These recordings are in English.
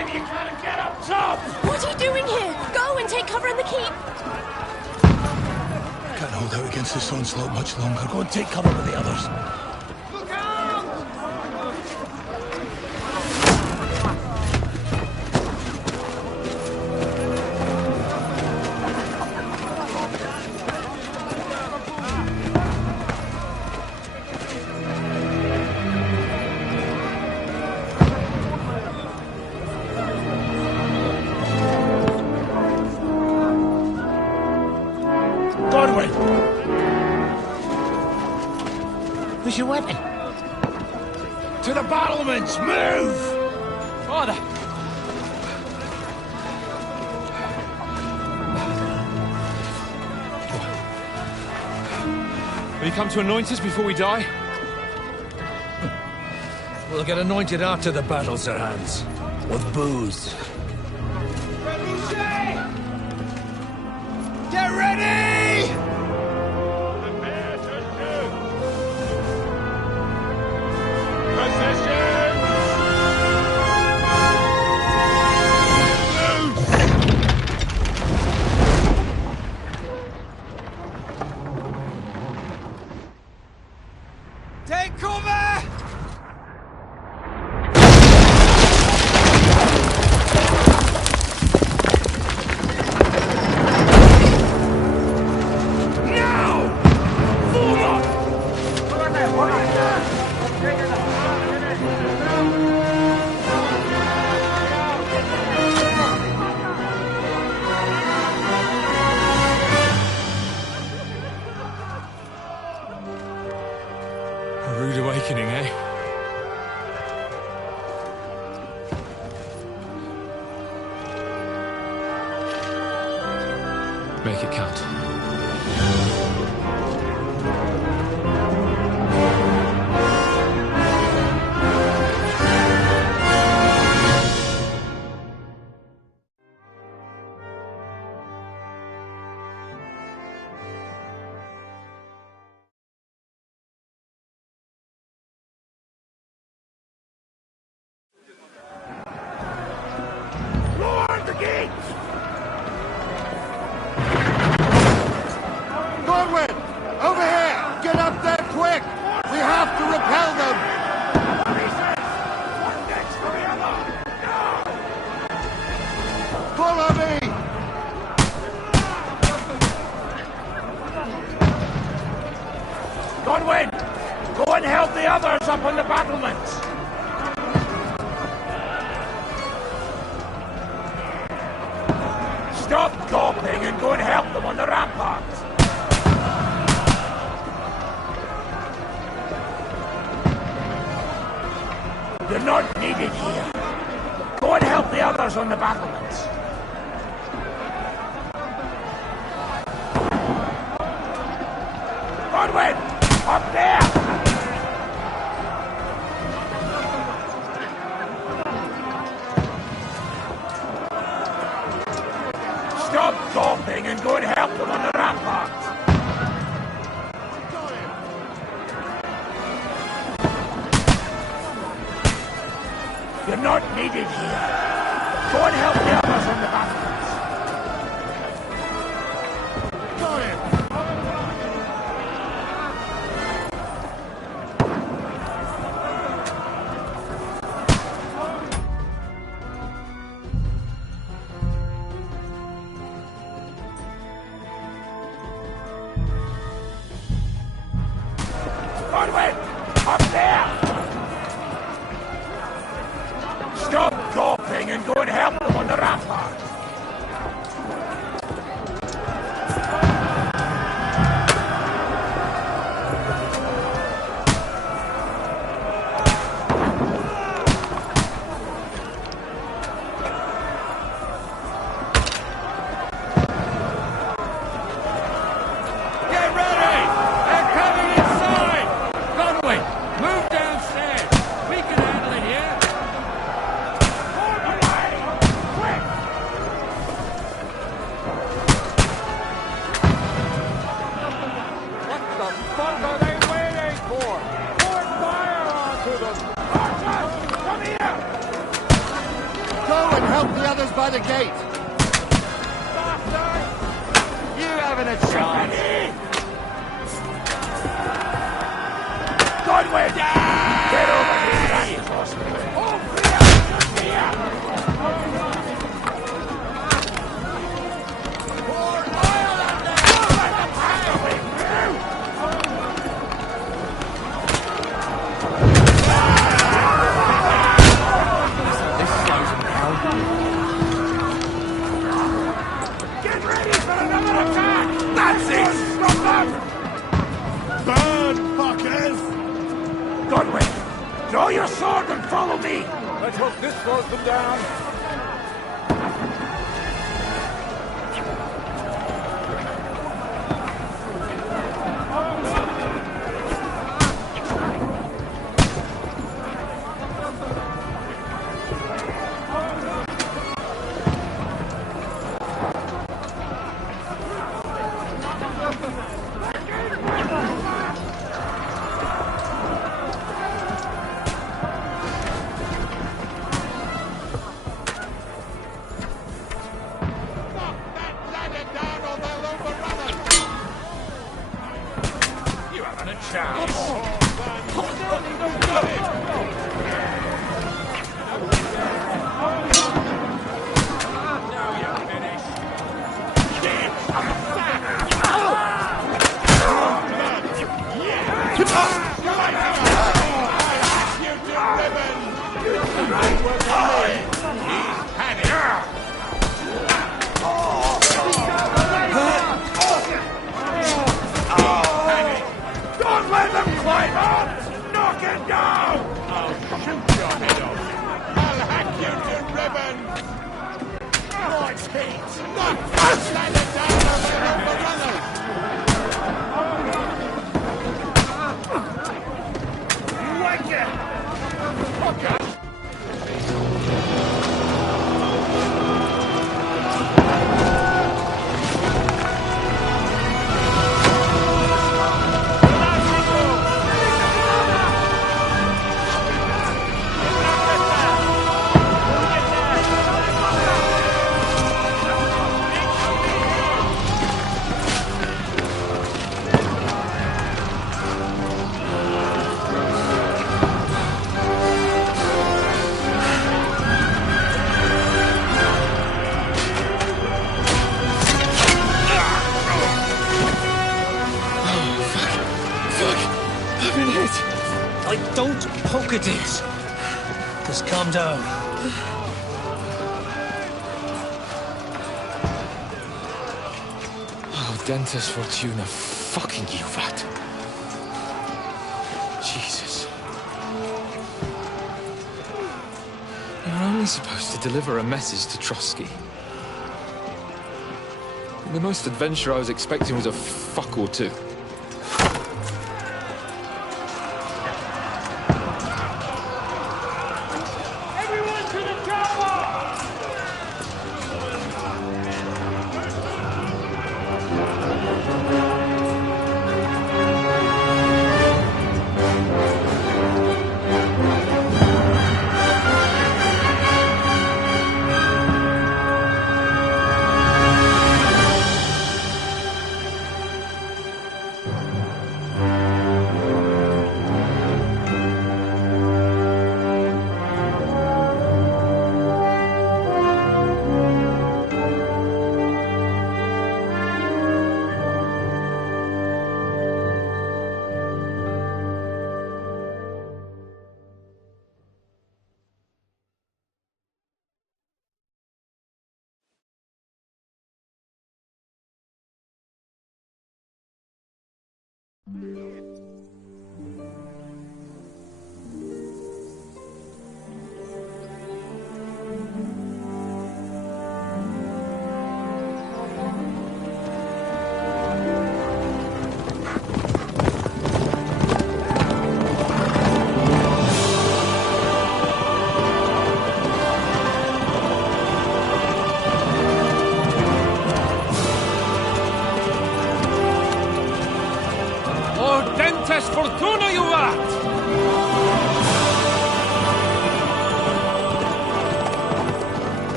time you can't get up top! What are you doing here? Go and take cover in the keep! Can't hold out against this onslaught much longer. Go and take cover with the others. Look out! Where's your weapon? To the battlements! Move! Father! Will you come to anoint us before we die? We'll get anointed after the battles are hands. With booze. Get ready! Take cover! A rude awakening, eh? Make it count. Lord, the gates! Godwin! Over here! Get up there quick! We have to repel them! One next to the other! Follow me! Godwin! Go and help the others up on the battlements! Stop gawping and go and help them on the ramparts! You're not needed here. Go and help the others on the battlements. Godwin! Up there! Stop gawping and go and help them on the ramparts! You're not needed here. Go and help the others on the battlements. Got him! Godwin! Up there! Stop gawping and go and help them on the ramparts! by the gate. You haven't a chance. Godwin! Get over here! Get ready for another attack! That's it! Stop them! Burn, fuckers! Godwin, draw your sword and follow me! Let's hope this slows them down. Don't let them climb up! Knock it down! I'll shoot your head off. I'll hack you to ribbons. God's hate! Let it down on my umbrellas. Wicked! Don't poke at it. Just calm down. Oh, Dentes Fortuna, fucking you, rat. Jesus. You're only supposed to deliver a message to Trotsky. The most adventure I was expecting was a fuck or two.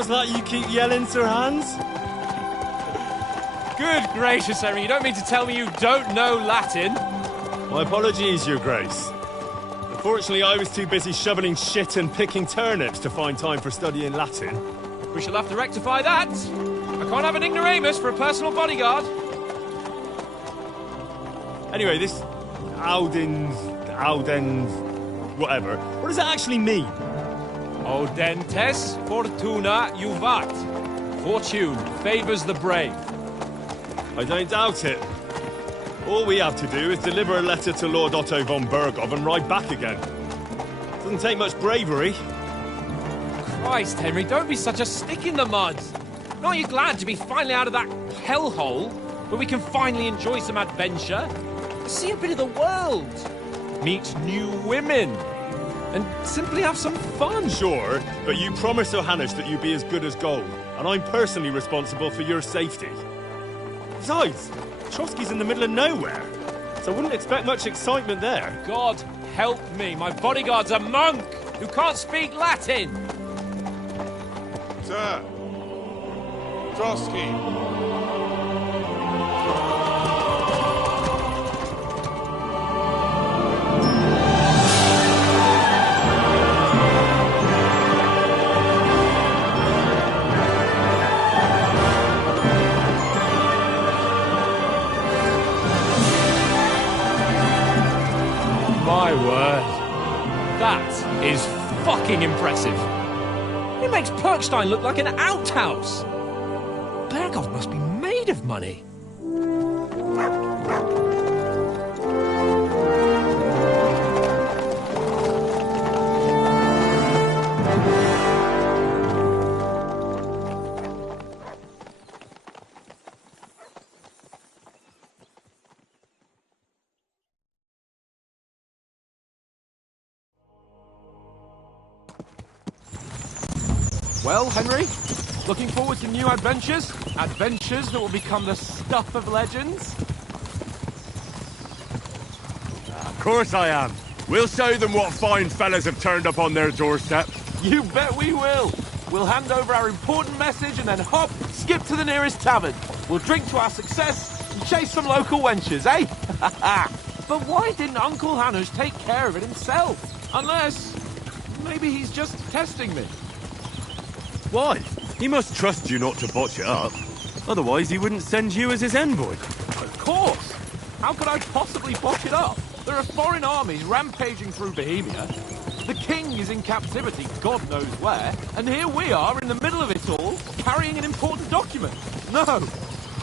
was that you keep yelling, Sir Hans? Good gracious, Henry, you don't mean to tell me you don't know Latin? My apologies, Your Grace. Unfortunately, I was too busy shoveling shit and picking turnips to find time for studying Latin. We shall have to rectify that. I can't have an ignoramus for a personal bodyguard. Anyway, this Audens, whatever. What does that actually mean? Audentes fortuna juvat. Fortune favours the brave. I don't doubt it. All we have to do is deliver a letter to Lord Otto von Bergov and ride back again. Doesn't take much bravery. Christ, Henry, don't be such a stick in the mud. Aren't you glad to be finally out of that hellhole where we can finally enjoy some adventure? See a bit of the world. Meet new women. And simply have some fun. Sure, but you promised Johannes that you'd be as good as gold, and I'm personally responsible for your safety. Besides, Trotsky's in the middle of nowhere, so I wouldn't expect much excitement there. God help me, my bodyguard's a monk who can't speak Latin. Sir. Trotsky. My word. That is fucking impressive. It makes Perkstein look like an outhouse. Bergov must be made of money. Well, Henry, looking forward to new adventures? Adventures that will become the stuff of legends? Of course I am. We'll show them what fine fellas have turned up on their doorstep. You bet we will. We'll hand over our important message and then hop, skip to the nearest tavern. We'll drink to our success and chase some local wenches, eh? But why didn't Uncle Hanush take care of it himself? Unless, maybe he's just testing me. Why? He must trust you not to botch it up. Otherwise, he wouldn't send you as his envoy. Of course! How could I possibly botch it up? There are foreign armies rampaging through Bohemia. The king is in captivity, God knows where, and here we are in the middle of it all, carrying an important document. No,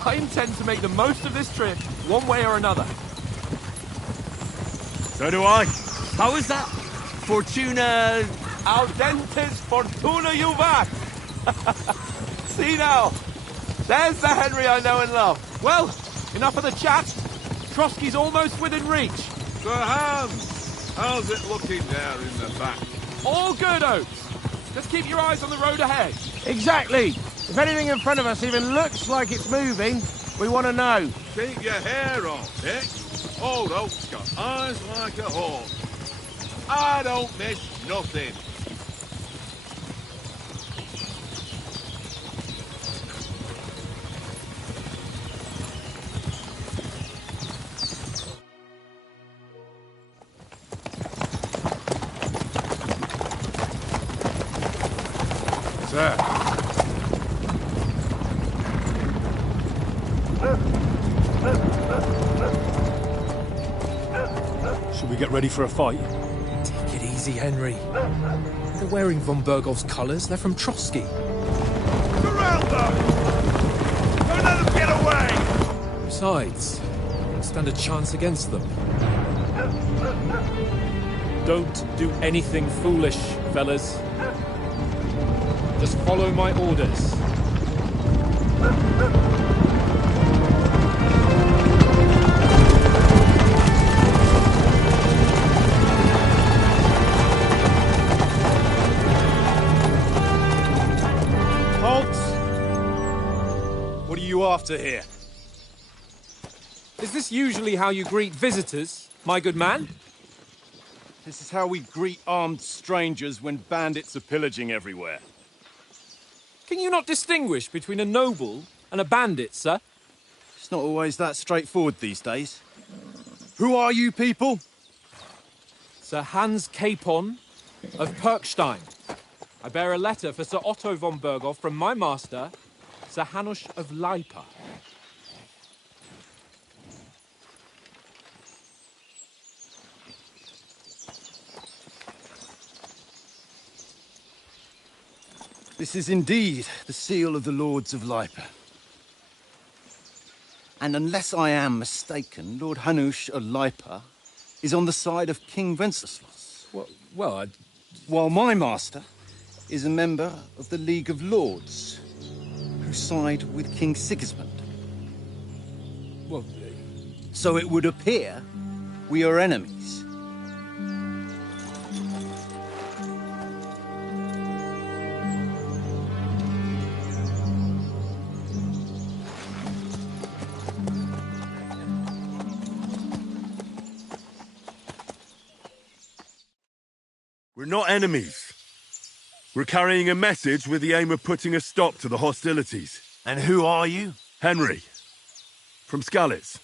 I intend to make the most of this trip, one way or another. So do I. How is that? Fortuna... Audentes fortuna juvat! See now, there's the Henry I know and love. Well, enough of the chat. Trotsky's almost within reach. Sir Hans, how's it looking there in the back? All good, Oates. Just keep your eyes on the road ahead. Exactly. If anything in front of us even looks like it's moving, we want to know. Keep your hair on, Dick. Old Oak's got eyes like a hawk. I don't miss nothing. Sir. Should we get ready for a fight? Take it easy, Henry. They're wearing von Bergov's colours. They're from Trotsky. Surround them! Don't let them get away! Besides, don't stand a chance against them. Don't do anything foolish, fellas. Just follow my orders. Halt! What are you after here? Is this usually how you greet visitors, my good man? This is how we greet armed strangers when bandits are pillaging everywhere. Can you not distinguish between a noble and a bandit, sir? It's not always that straightforward these days. Who are you people? Sir Hans Capon of Perkstein. I bear a letter for Sir Otto von Berghoff from my master, Sir Hanush of Leipa. This is indeed the seal of the Lords of Leipa. And unless I am mistaken, Lord Hanush of Leipa is on the side of King Wenceslas. While my master is a member of the League of Lords, who side with King Sigismund. So it would appear we are enemies. We're not enemies. We're carrying a message with the aim of putting a stop to the hostilities. And who are you? Henry, from Skalitz.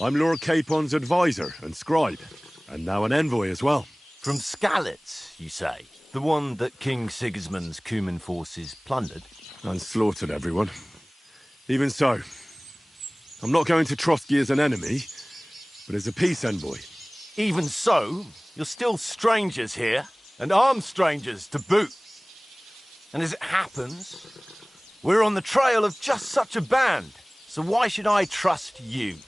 I'm Lord Capon's advisor and scribe, and now an envoy as well. From Skalitz, you say? The one that King Sigismund's Cuman forces plundered? And slaughtered everyone. Even so, I'm not going to Trotsky as an enemy, but as a peace envoy. Even so, you're still strangers here, and armed strangers to boot. And as it happens, we're on the trail of just such a band, so why should I trust you?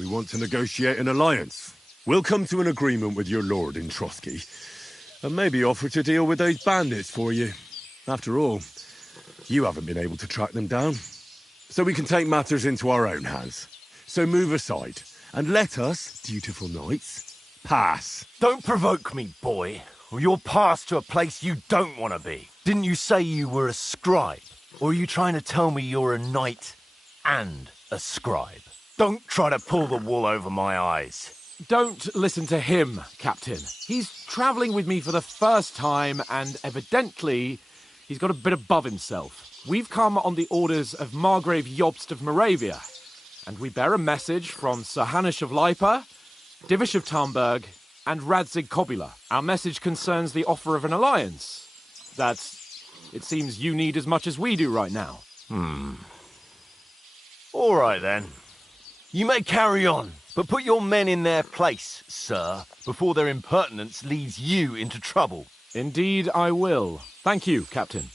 We want to negotiate an alliance. We'll come to an agreement with your lord in Trotsky, and maybe offer to deal with those bandits for you. After all, you haven't been able to track them down. So we can take matters into our own hands. So move aside, and let us, dutiful knights, pass. Don't provoke me, boy, or you'll pass to a place you don't want to be. Didn't you say you were a scribe? Or are you trying to tell me you're a knight and a scribe? Don't try to pull the wool over my eyes. Don't listen to him, Captain. He's travelling with me for the first time, and evidently he's got a bit above himself. We've come on the orders of Margrave Jobst of Moravia, and we bear a message from Sir Hanush of Lipa, Divish of Tarnberg, and Radzig Kobula. Our message concerns the offer of an alliance that it seems you need as much as we do right now. All right, then. You may carry on, but put your men in their place, sir, before their impertinence leads you into trouble. Indeed, I will. Thank you, Captain.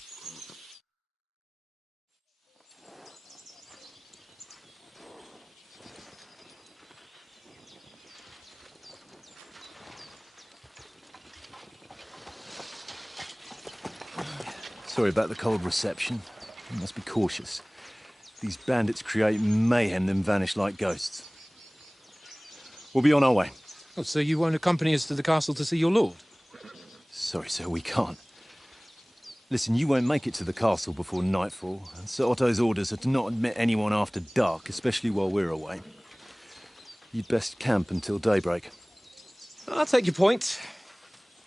Sorry about the cold reception. You must be cautious. These bandits create mayhem, then vanish like ghosts. We'll be on our way. Oh, so you won't accompany us to the castle to see your lord? Sorry, sir, we can't. Listen, you won't make it to the castle before nightfall, and Sir Otto's orders are to not admit anyone after dark, especially while we're away. You'd best camp until daybreak. I'll take your point.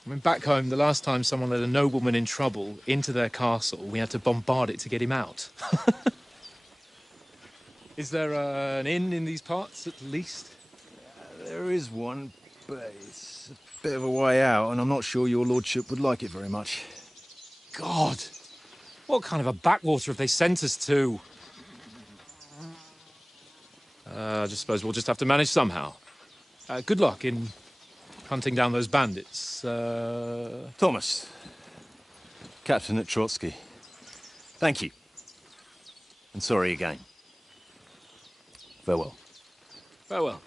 I mean, back home, the last time someone let a nobleman in trouble into their castle, we had to bombard it to get him out. Is there an inn in these parts, at least? There is one, but it's a bit of a way out, and I'm not sure your lordship would like it very much. God! What kind of a backwater have they sent us to? I just suppose we'll just have to manage somehow. Good luck in hunting down those bandits. Thomas, Captain at Trotsky. Thank you. And sorry again. Farewell. Farewell.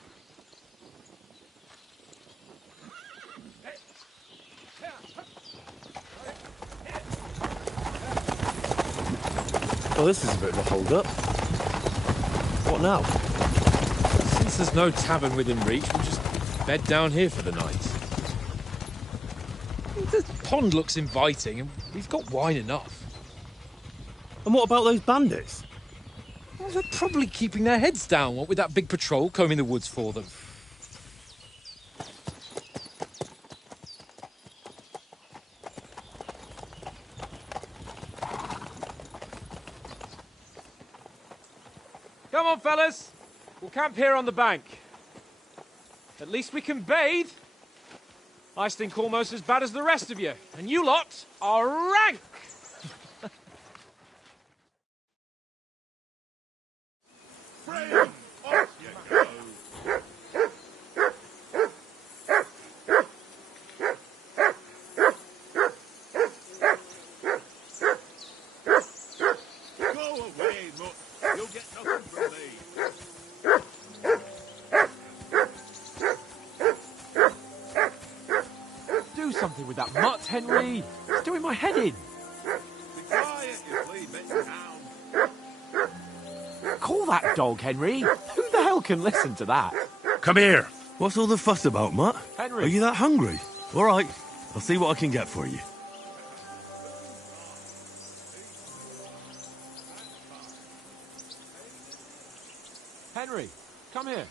Well, this is a bit of a hold-up. What now? Since there's no tavern within reach, we'll just bed down here for the night. The pond looks inviting, and we've got wine enough. And what about those bandits? Well, they're probably keeping their heads down, what with that big patrol combing the woods for them. Come on, fellas. We'll camp here on the bank. At least we can bathe. I stink almost as bad as the rest of you. And you lot are rank! Frame, off you go. Go away, mutt. You'll get nothing from me. Do something with that mutt, Henry. It's doing my head in. Be quiet, you flea-bitten hound. Call that dog, Henry. Who the hell can listen to that? Come here. What's all the fuss about, Mutt? Henry. Are you that hungry? All right, I'll see what I can get for you. Henry, come here.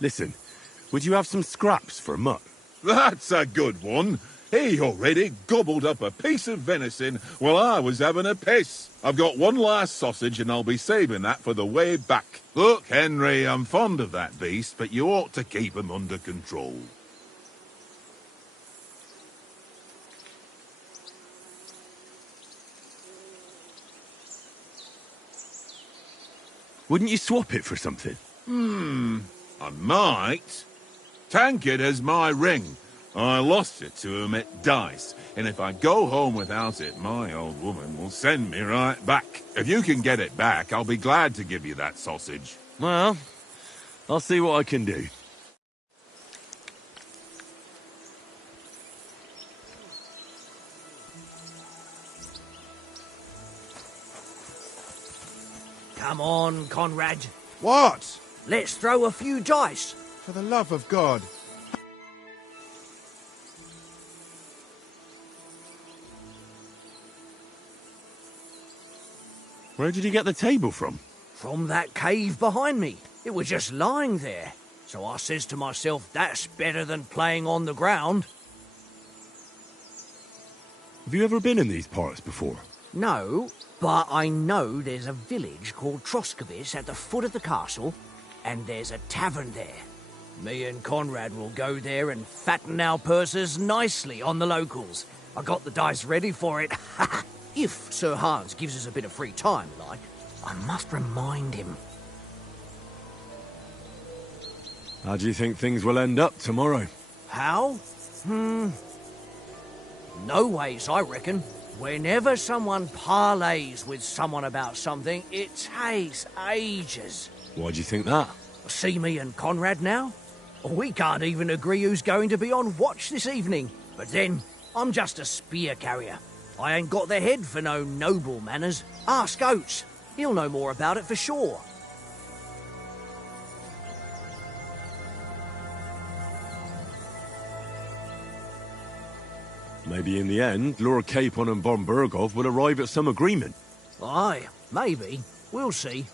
Listen, would you have some scraps for Mutt? That's a good one. He already gobbled up a piece of venison while I was having a piss. I've got one last sausage and I'll be saving that for the way back. Look, Henry, I'm fond of that beast, but you ought to keep him under control. Wouldn't you swap it for something? I might. Tankard has my ring. I lost it to him at dice, and if I go home without it, my old woman will send me right back. If you can get it back, I'll be glad to give you that sausage. Well, I'll see what I can do. Come on, Conrad. What? Let's throw a few dice. For the love of God. Where did you get the table from? From that cave behind me. It was just lying there. So I says to myself, that's better than playing on the ground. Have you ever been in these parts before? No, but I know there's a village called Troskovic at the foot of the castle, and there's a tavern there. Me and Conrad will go there and fatten our purses nicely on the locals. I got the dice ready for it. If Sir Hans gives us a bit of free time, like, I must remind him. How do you think things will end up tomorrow? How? No ways, I reckon. Whenever someone parleys with someone about something, it takes ages. Why do you think that? See me and Conrad now? We can't even agree who's going to be on watch this evening. But then, I'm just a spear carrier. I ain't got the head for no noble manners. Ask Oates. He'll know more about it for sure. Maybe in the end, Lord Capon and von Bergov will arrive at some agreement. Aye, maybe. We'll see.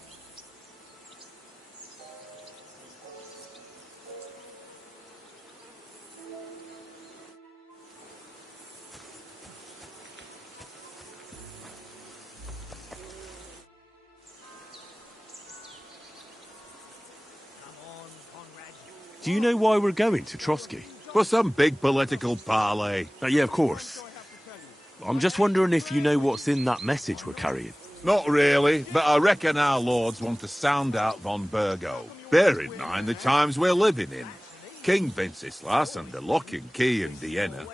Do you know why we're going to Trotsky? For some big political parley. Yeah, of course. I'm just wondering if you know what's in that message we're carrying. Not really, but I reckon our lords want to sound out von Burgo. Bear in mind the times we're living in. King Wenceslas under lock and key in Vienna,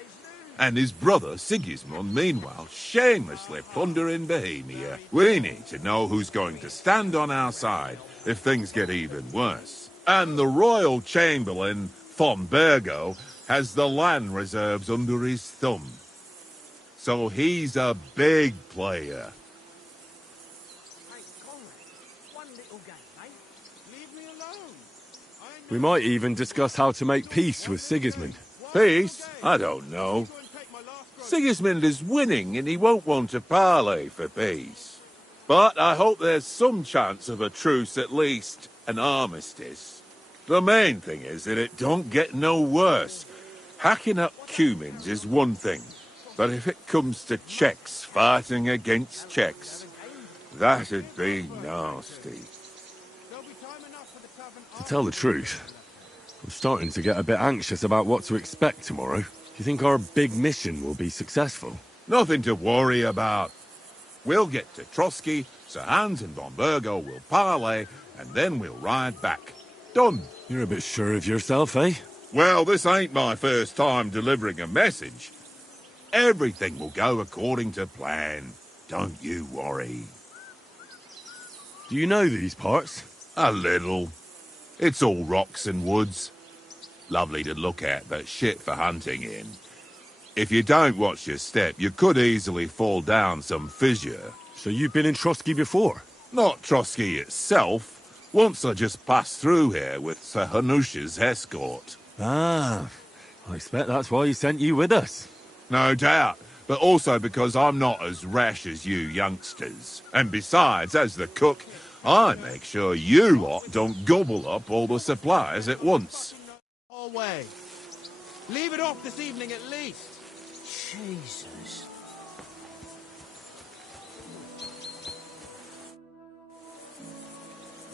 and his brother Sigismund, meanwhile, shamelessly plundering Bohemia. We need to know who's going to stand on our side if things get even worse. And the royal chamberlain, von Burgo, has the land reserves under his thumb. So he's a big player. We might even discuss how to make peace with Sigismund. Peace? I don't know. Sigismund is winning and he won't want to parley for peace. But I hope there's some chance of a truce, at least an armistice. The main thing is that it don't get no worse. Hacking up Cumans is one thing, but if it comes to Czechs fighting against Czechs, that'd be nasty. To tell the truth, I'm starting to get a bit anxious about what to expect tomorrow. Do you think our big mission will be successful? Nothing to worry about. We'll get to Trotsky, Sir Hans and von Burgo will parley, and then we'll ride back. Done. You're a bit sure of yourself, eh? Well, this ain't my first time delivering a message. Everything will go according to plan. Don't you worry. Do you know these parts? A little. It's all rocks and woods. Lovely to look at, but shit for hunting in. If you don't watch your step, you could easily fall down some fissure. So you've been in Trotsky before? Not Trotsky itself. Once I just passed through here with Sir Hanush's escort. Ah, I expect that's why he sent you with us. No doubt, but also because I'm not as rash as you youngsters. And besides, as the cook, I make sure you lot don't gobble up all the supplies at once. Hallway. Leave it off this evening at least. Jesus.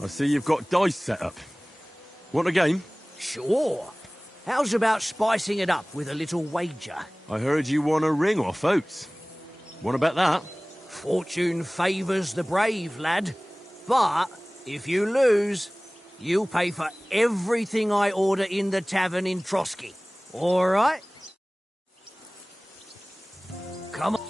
I see you've got dice set up. Want a game? Sure. How's about spicing it up with a little wager? I heard you won a ring off Oates. Want to bet that? Fortune favours the brave, lad. But if you lose, you'll pay for everything I order in the tavern in Trotsky. All right? Come on.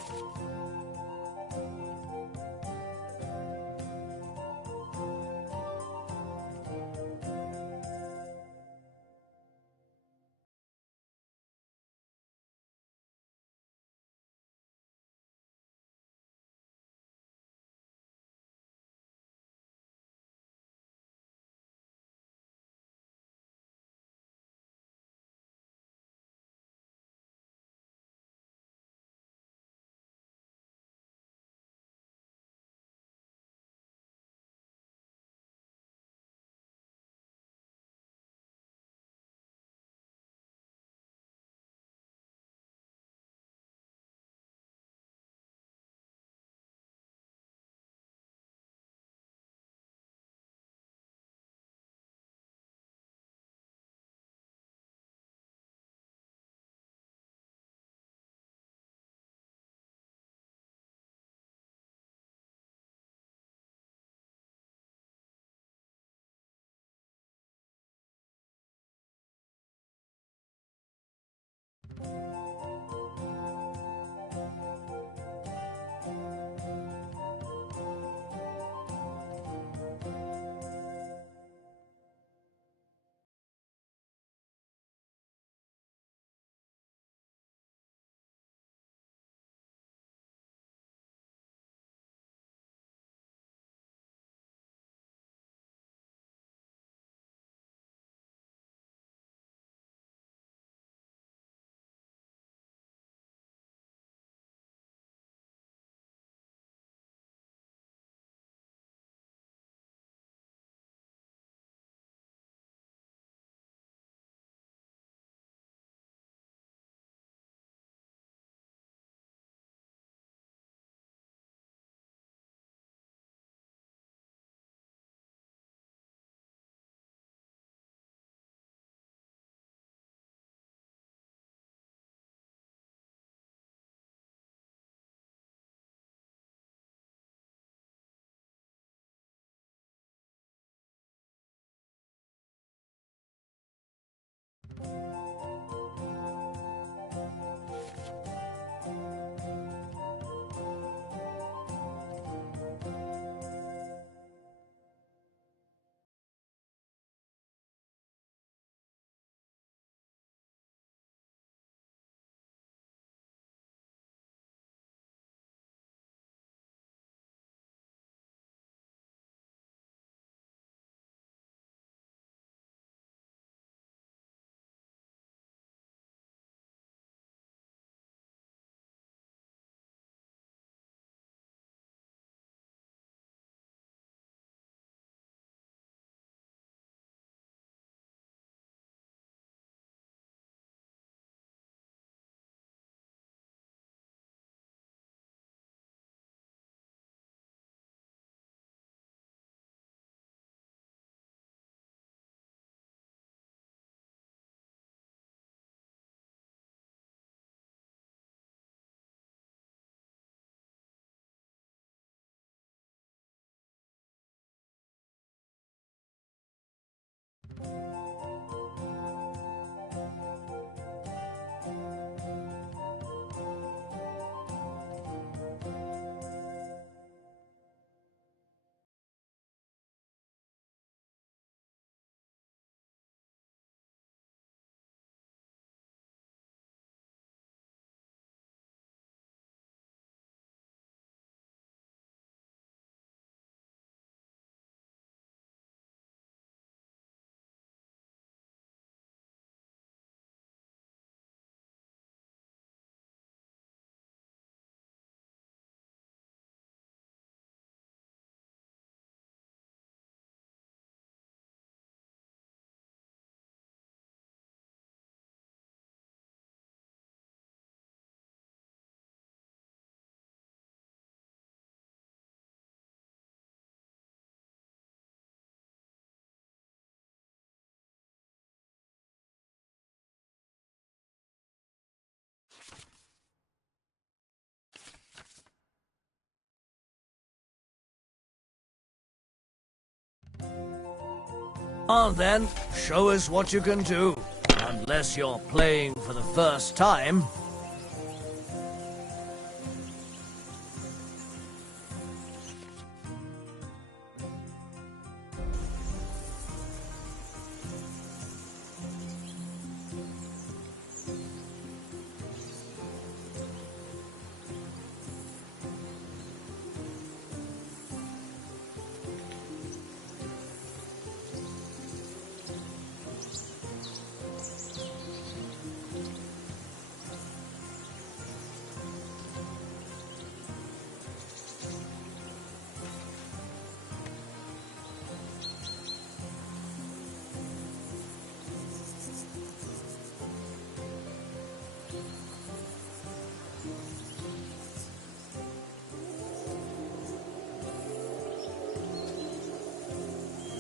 On then, show us what you can do. Unless you're playing for the first time.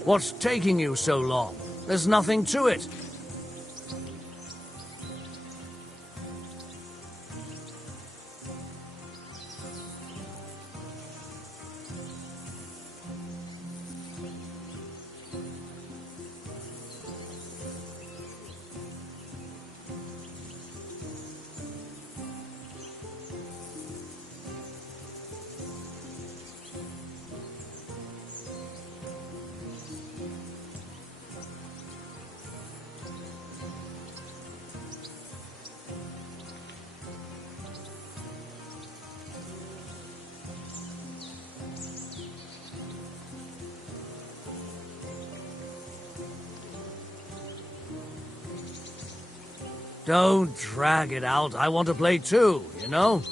What's taking you so long? There's nothing to it. Don't drag it out. I want to play too, you know?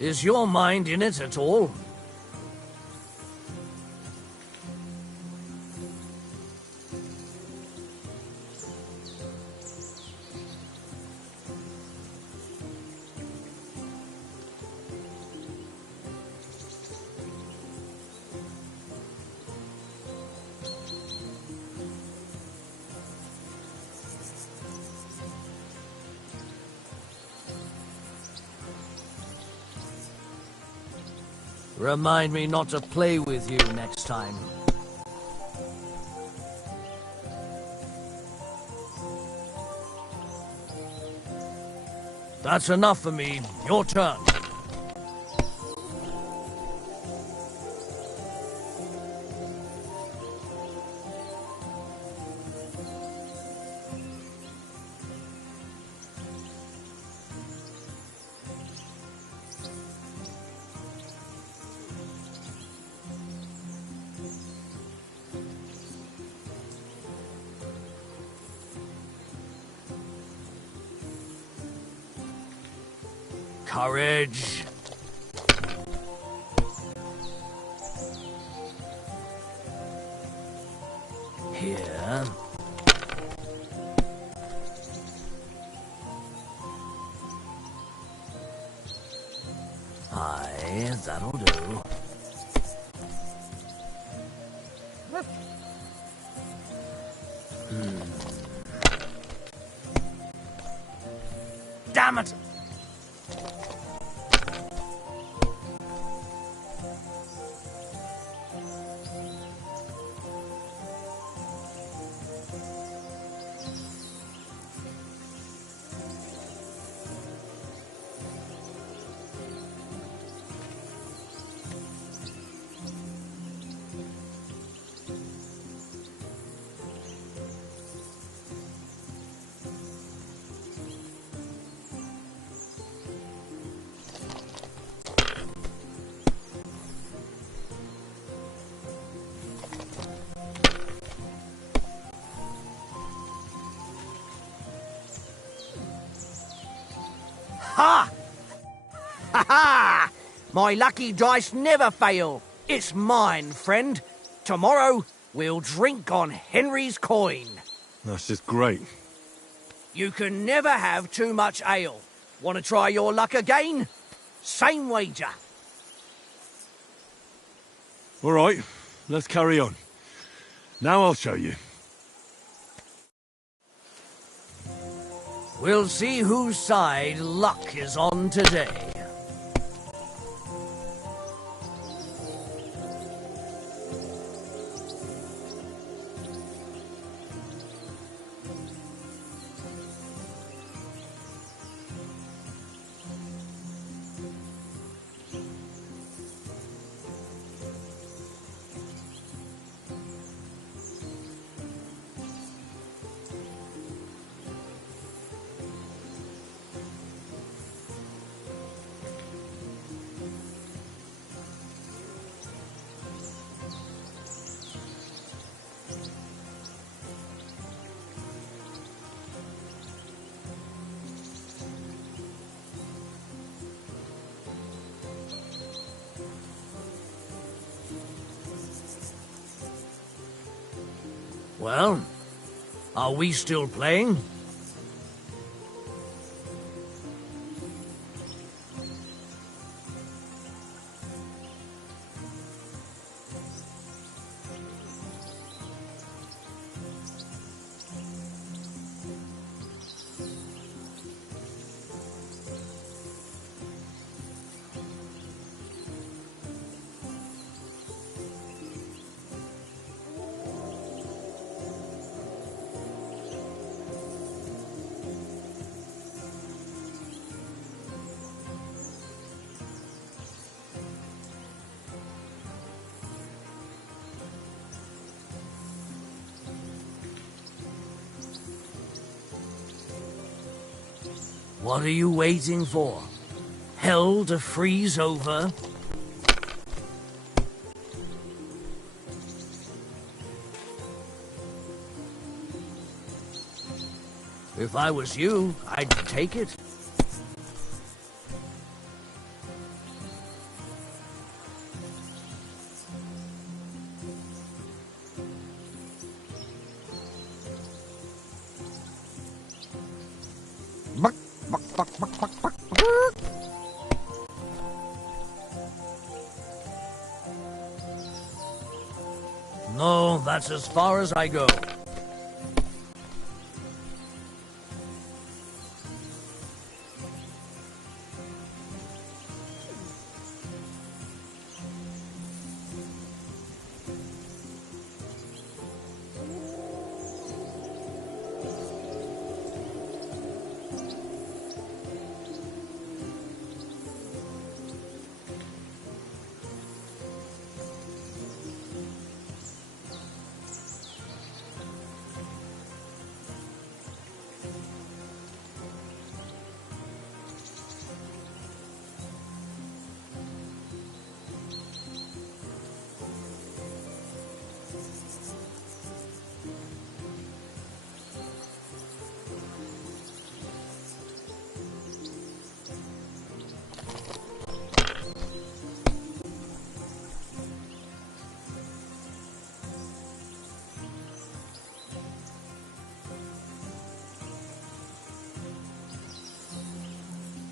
Is your mind in it at all? Remind me not to play with you next time. That's enough for me. Your turn. Courage. Here. Aye, that'll do. Damn it! Ha! Ha ha! My lucky dice never fail. It's mine, friend. Tomorrow, we'll drink on Henry's coin. That's just great. You can never have too much ale. Want to try your luck again? Same wager. All right, let's carry on. Now I'll show you. We'll see whose side luck is on today. Well, are we still playing? What are you waiting for? Hell to freeze over? If I was you, I'd take it. No, that's as far as I go.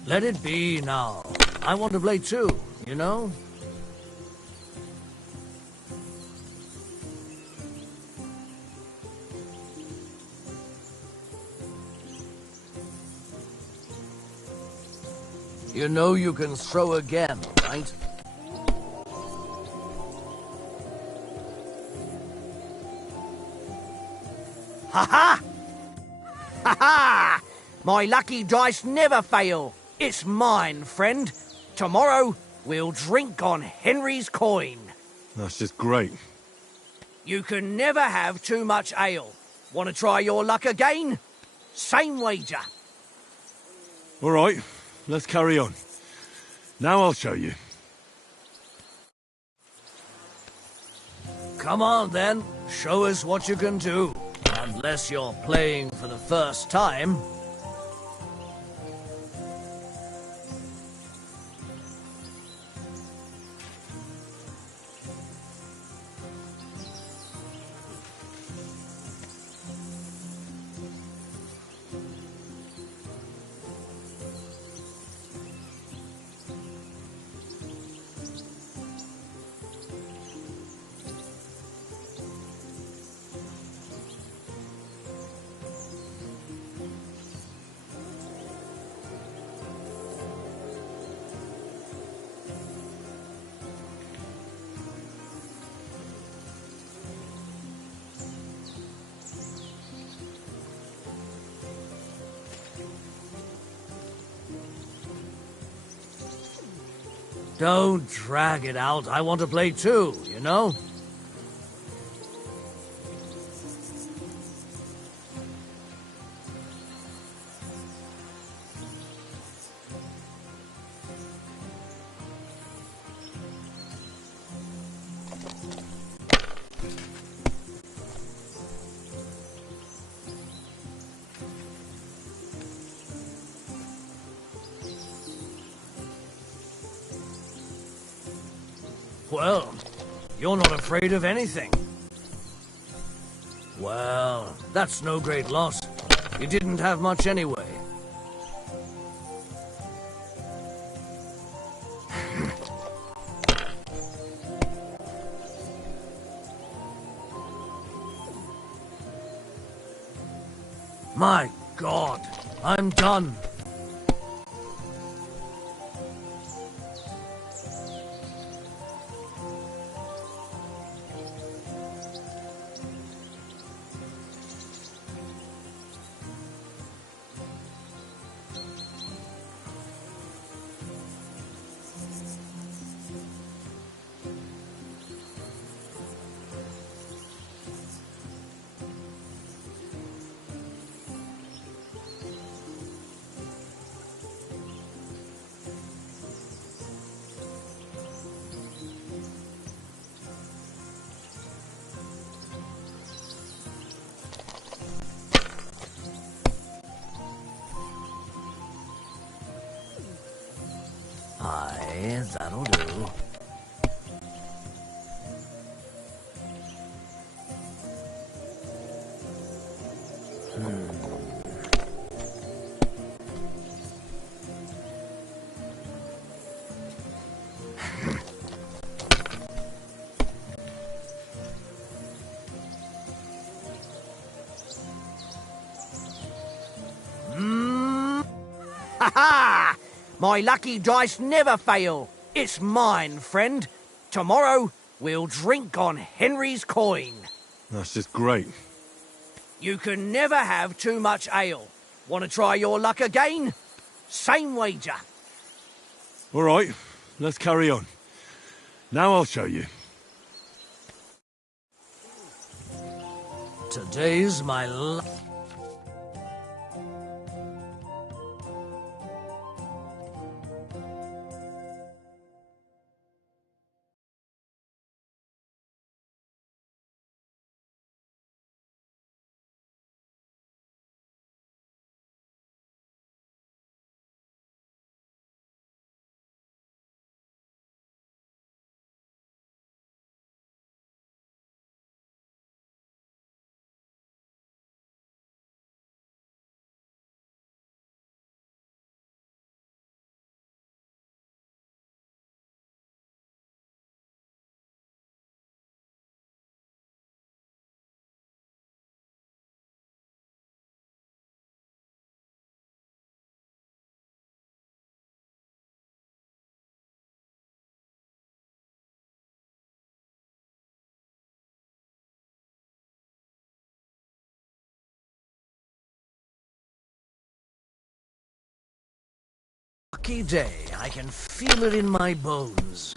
Let it be now. I want to play too, you know? You know you can throw again, right? Ha-ha! Ha-ha! My lucky dice never fail. It's mine, friend. Tomorrow, we'll drink on Henry's coin. That's just great. You can never have too much ale. Want to try your luck again? Same wager. All right, let's carry on. Now I'll show you. Come on, then. Show us what you can do. Unless you're playing for the first time. Don't drag it out. I want to play too, you know? Well, you're not afraid of anything. Well, that's no great loss. You didn't have much anyway. My God, I'm done. Aye, that'll do. Ha-ha! My lucky dice never fail. It's mine, friend. Tomorrow, we'll drink on Henry's coin. That's just great. You can never have too much ale. Want to try your luck again? Same wager. All right, let's carry on. Now I'll show you. Today's my Lucky day. I can feel it in my bones.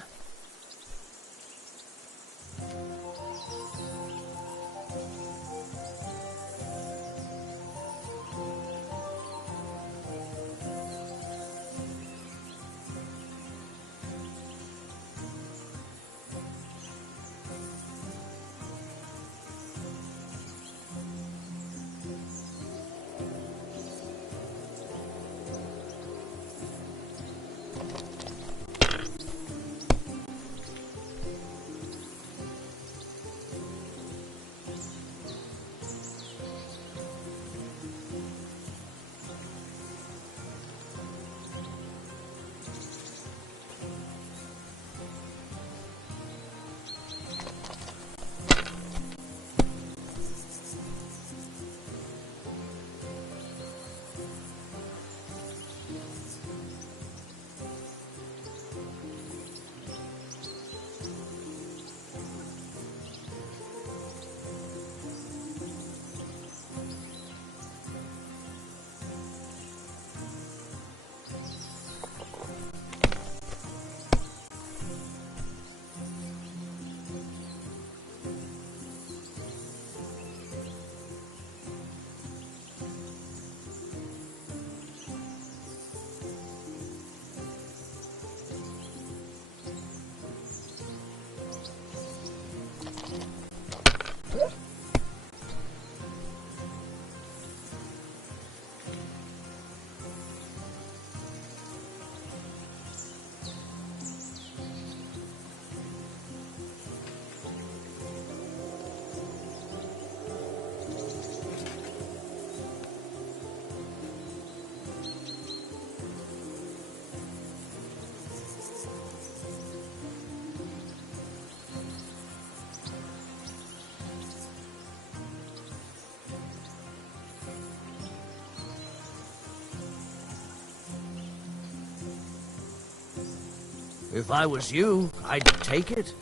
If I was you, I'd take it.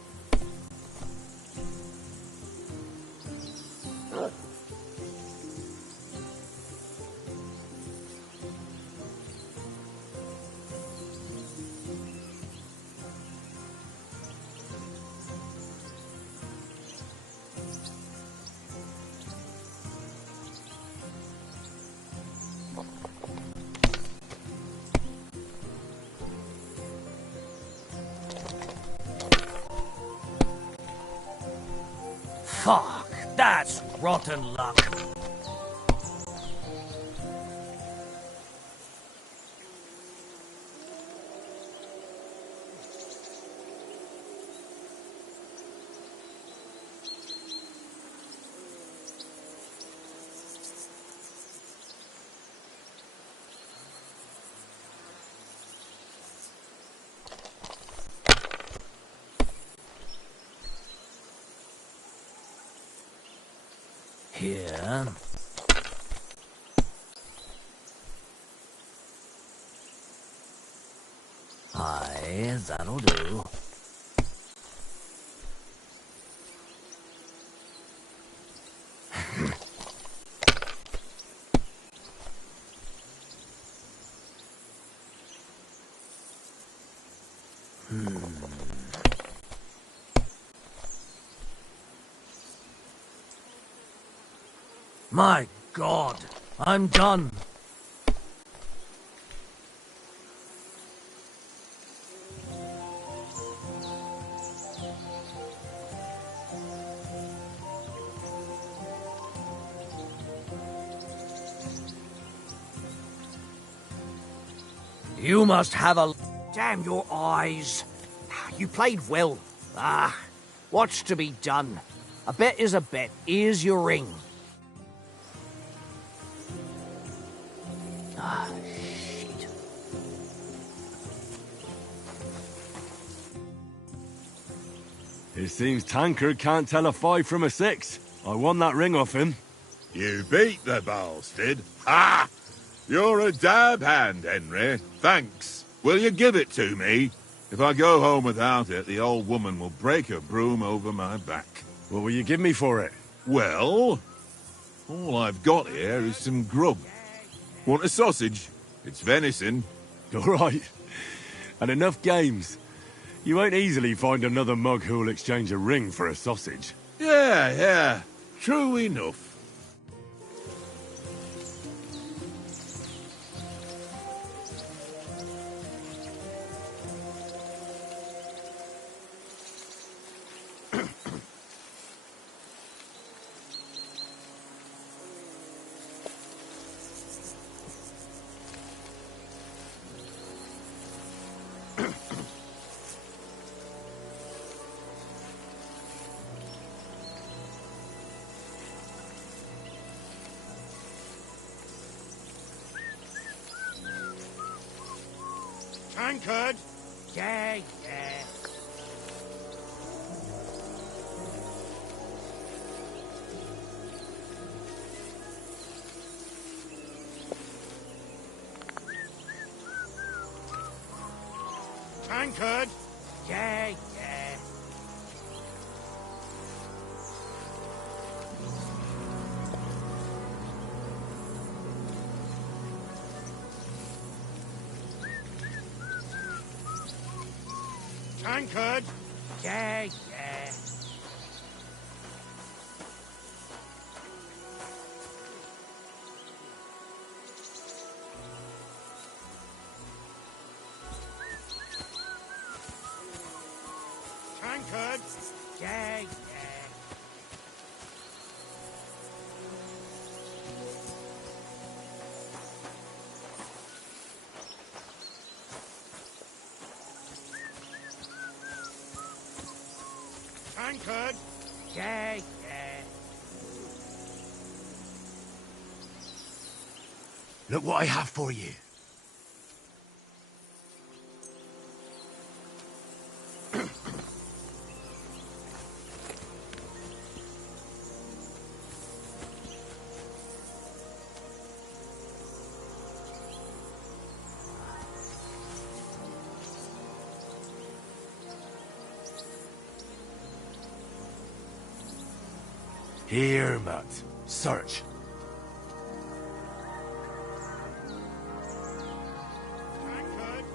Fuck, that's rotten luck. Here. Aye, that'll do. My God, I'm done. You must have a... Damn your eyes. You played well. Ah, what's to be done? A bet is a bet. Here's your ring. Ah, shit. It seems Tankard can't tell a 5 from a 6. I won that ring off him. You beat the bastard. Ha! You're a dab hand, Henry. Thanks. Will you give it to me? If I go home without it, the old woman will break her broom over my back. What will you give me for it? Well, all I've got here is some grub. Want a sausage? It's venison. All right. And enough games. You won't easily find another mug who'll exchange a ring for a sausage. Yeah. True enough. Tankard? Yeah. Tankard? Yeah. Tankard? Yeah. Tankard? Yeah. Tankard? Yeah. Look what I have for you. Here, Matt. Search. Tankard?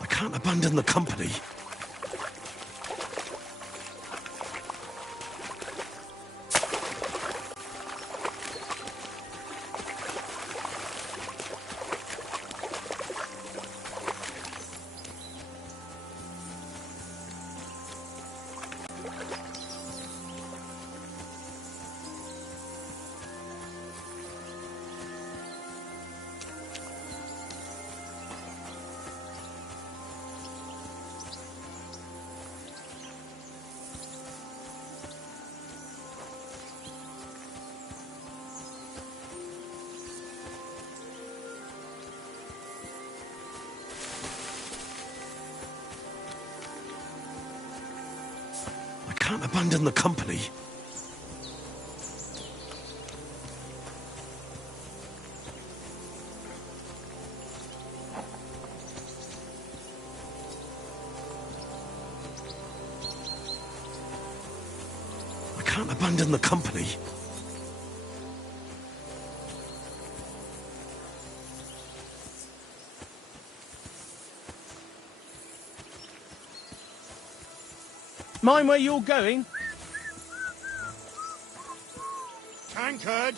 I can't abandon the company. I can't abandon the company. I can't abandon the company. Mind where you're going? Tankard!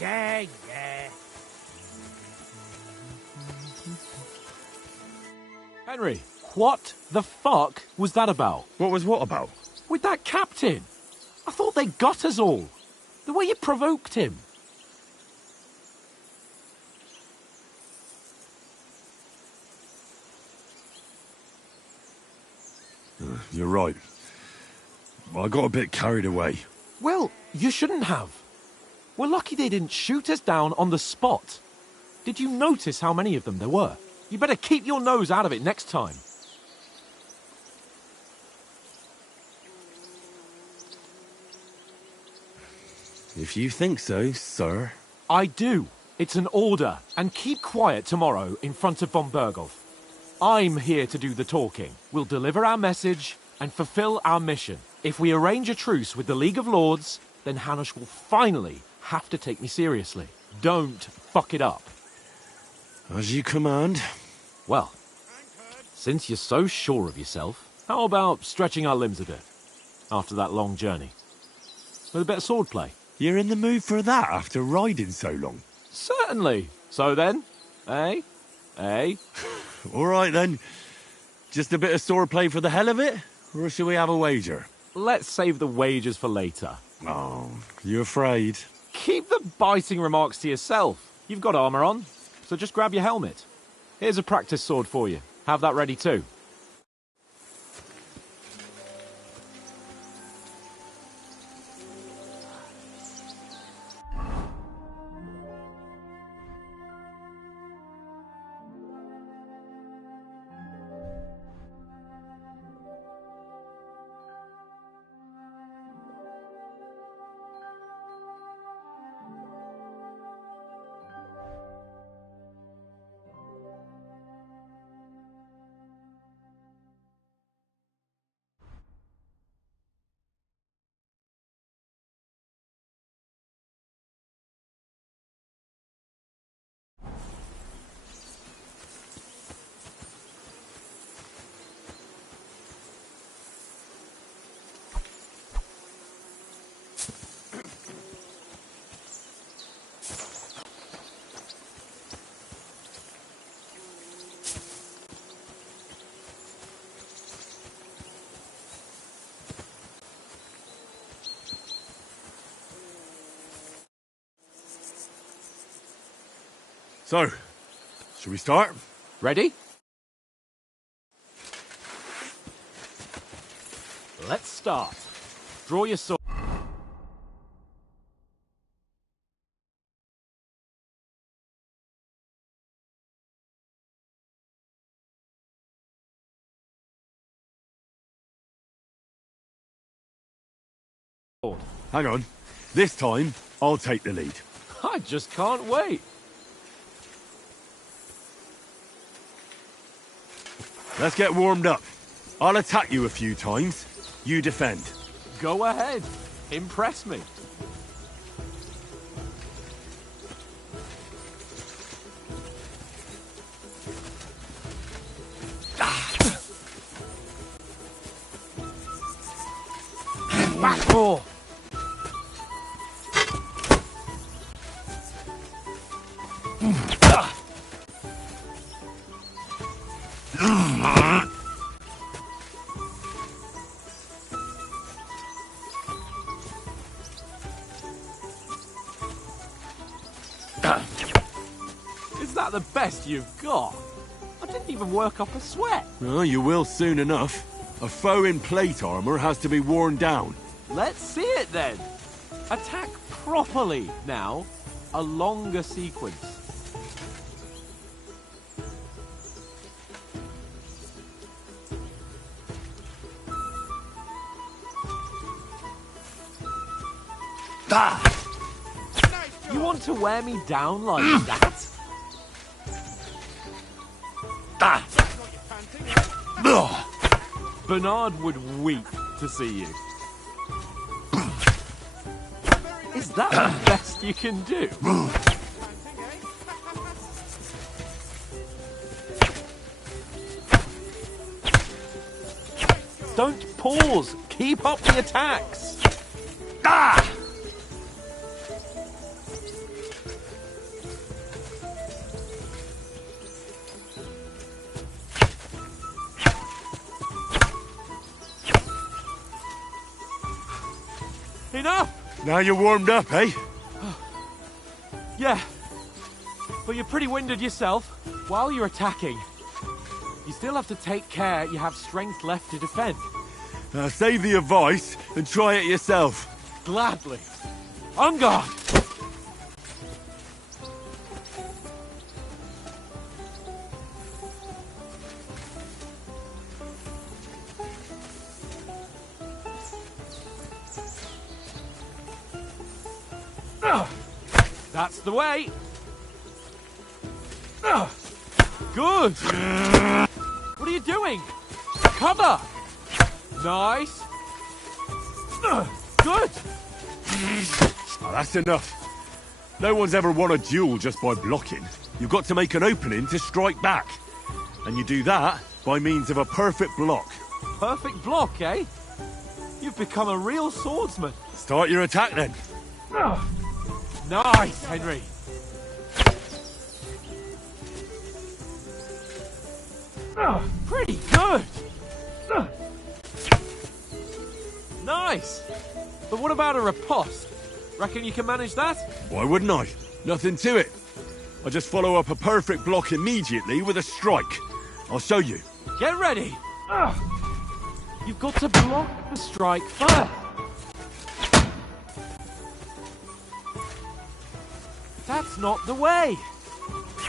Yeah. Henry, what the fuck was that about? What was what about? With that captain? I thought they got us all. The way you provoked him. You're right. I got a bit carried away. Well, you shouldn't have. We're lucky they didn't shoot us down on the spot. Did you notice how many of them there were? You better keep your nose out of it next time. If you think so, sir. I do. It's an order. And keep quiet tomorrow in front of von Berghoff. I'm here to do the talking. We'll deliver our message and fulfill our mission. If we arrange a truce with the League of Lords, then Hanush will finally have to take me seriously. Don't fuck it up. As you command. Well, since you're so sure of yourself, how about stretching our limbs a bit after that long journey? With a bit of swordplay. You're in the mood for that after riding so long? Certainly. So then, eh? All right then. Just a bit of swordplay for the hell of it? Or shall we have a wager? Let's save the wagers for later. Oh, you afraid? Keep the biting remarks to yourself. You've got armor on, so just grab your helmet. Here's a practice sword for you. Have that ready too. So, shall we start? Ready? Let's start. Draw your sword. Hang on. This time, I'll take the lead. I just can't wait. Let's get warmed up. I'll attack you a few times. You defend. Go ahead. Impress me. Oh. Is that the best you've got? I didn't even work up a sweat. Well, you will soon enough. A foe in plate armor has to be worn down. Let's see it then. Attack properly now. A longer sequence. You want to wear me down like that? Bernard would weep to see you. Is that the best you can do? Don't pause. Keep up the attacks! Ah! Enough! Now you're warmed up, eh? Yeah. But you're pretty winded yourself. While you're attacking, you still have to take care you have strength left to defend. Now save the advice and try it yourself. Gladly. On guard! That's the way. Good. What are you doing? Cover. Nice. Good. Oh, that's enough. No one's ever won a duel just by blocking. You've got to make an opening to strike back. And you do that by means of a perfect block. Perfect block, eh? You've become a real swordsman. Start your attack then. Nice, Henry. Pretty good. Nice. But what about a riposte? Reckon you can manage that? Why wouldn't I? Nothing to it. I just follow up a perfect block immediately with a strike. I'll show you. Get ready. You've got to block the strike first. That's not the way.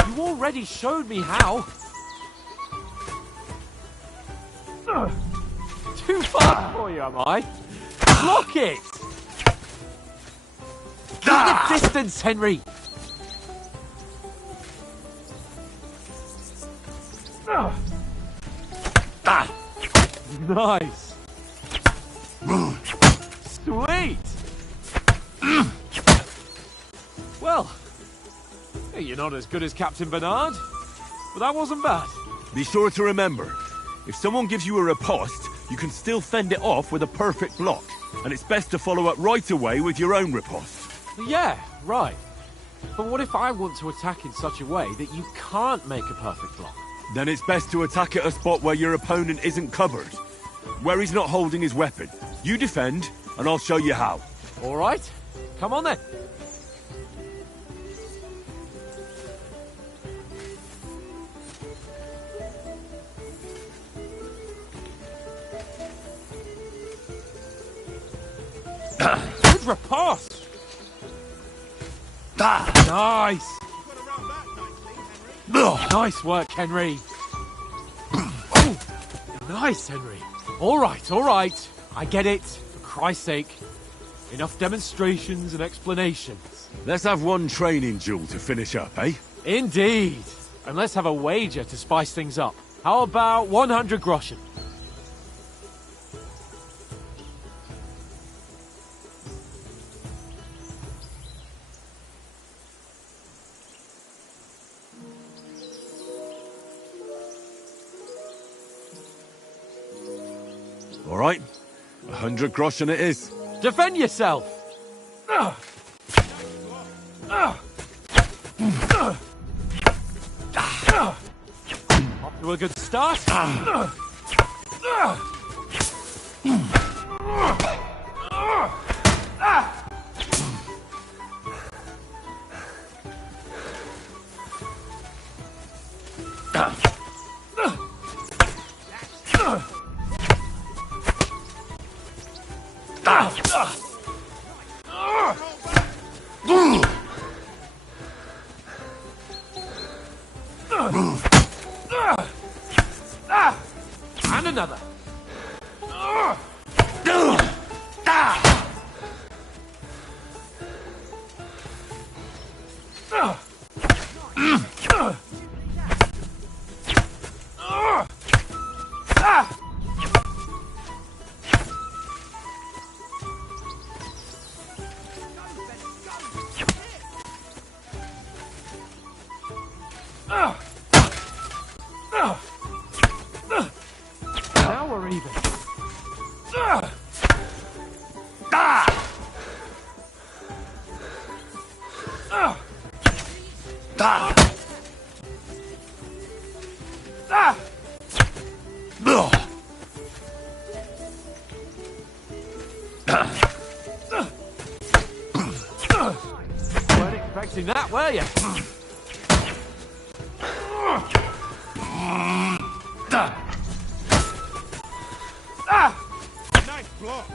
You already showed me how. Too fast for you, am I? Block it! Keep the distance, Henry! Nice! Sweet! Well, you're not as good as Captain Bernard, but that wasn't bad. Be sure to remember, if someone gives you a riposte, you can still fend it off with a perfect block. And it's best to follow up right away with your own riposte. Yeah, right. But what if I want to attack in such a way that you can't make a perfect block? Then it's best to attack at a spot where your opponent isn't covered. Where he's not holding his weapon. You defend, and I'll show you how. All right. Come on then. Good riposte! Nice! Nice work, Henry. Oh, nice, Henry. All right. I get it. For Christ's sake. Enough demonstrations and explanations. Let's have one training duel to finish up, eh? Indeed. And let's have a wager to spice things up. How about 100 groschen? All right. 100 groschen it is. Defend yourself! Off to a good start. And another. Now we're even. were you? Nice block.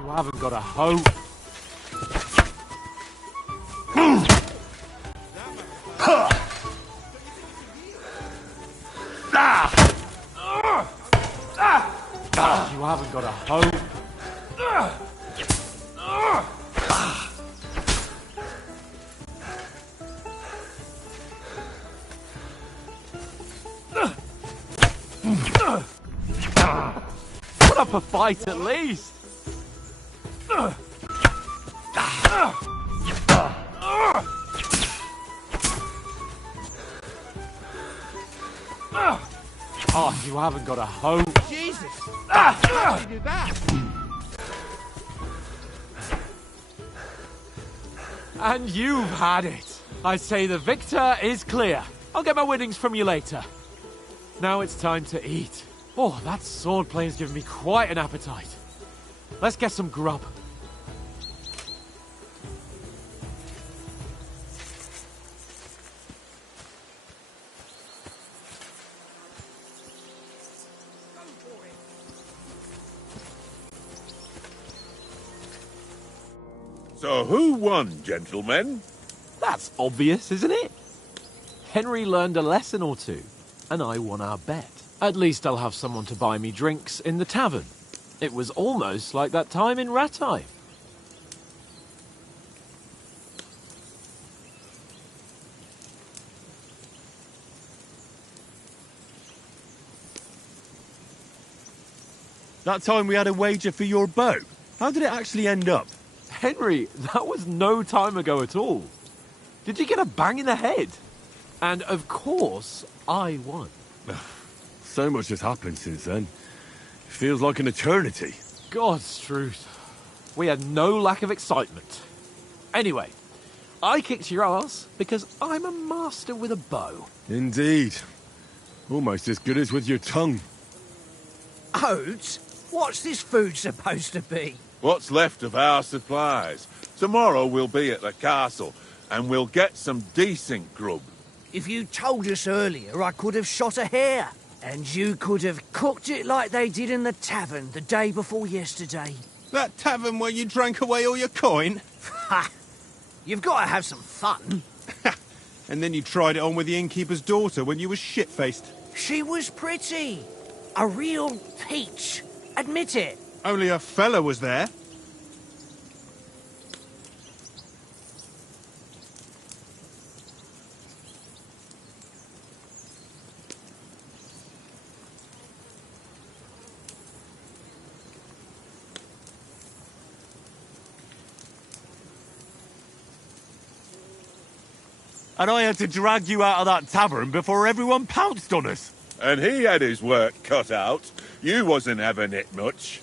You haven't got a hope. You haven't got a hope. Put up a fight at least. Oh, you haven't got a hope. Jesus! How did you do that? And you've had it. I say the victor is clear. I'll get my winnings from you later. Now it's time to eat. Oh, that sword playing's given me quite an appetite. Let's get some grub. So who won, gentlemen? That's obvious, isn't it? Henry learned a lesson or two, and I won our bet. At least I'll have someone to buy me drinks in the tavern. It was almost like that time in Rattay. That time we had a wager for your bow. How did it actually end up? Henry, that was no time ago at all. Did you get a bang in the head? And of course, I won. So much has happened since then. It feels like an eternity. God's truth. We had no lack of excitement. Anyway, I kicked your ass because I'm a master with a bow. Indeed. Almost as good as with your tongue. Oates, what's this food supposed to be? What's left of our supplies. Tomorrow we'll be at the castle, and we'll get some decent grub. If you told us earlier, I could have shot a hare. And you could have cooked it like they did in the tavern the day before yesterday. That tavern where you drank away all your coin? Ha! You've got to have some fun. And then you tried it on with the innkeeper's daughter when you were shit-faced. She was pretty. A real peach. Admit it. Only a fella was there. And I had to drag you out of that tavern before everyone pounced on us. And he had his work cut out. You wasn't having it much.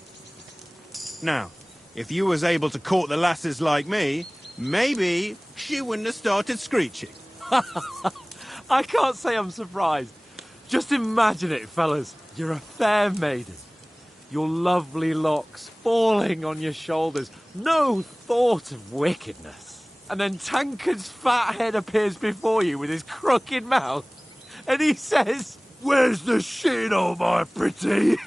Now, if you was able to court the lasses like me, maybe she wouldn't have started screeching. I can't say I'm surprised. Just imagine it, fellas. You're a fair maiden. Your lovely locks falling on your shoulders. No thought of wickedness. And then Tankard's fat head appears before you with his crooked mouth. And he says, "Where's the shit, oh my pretty?"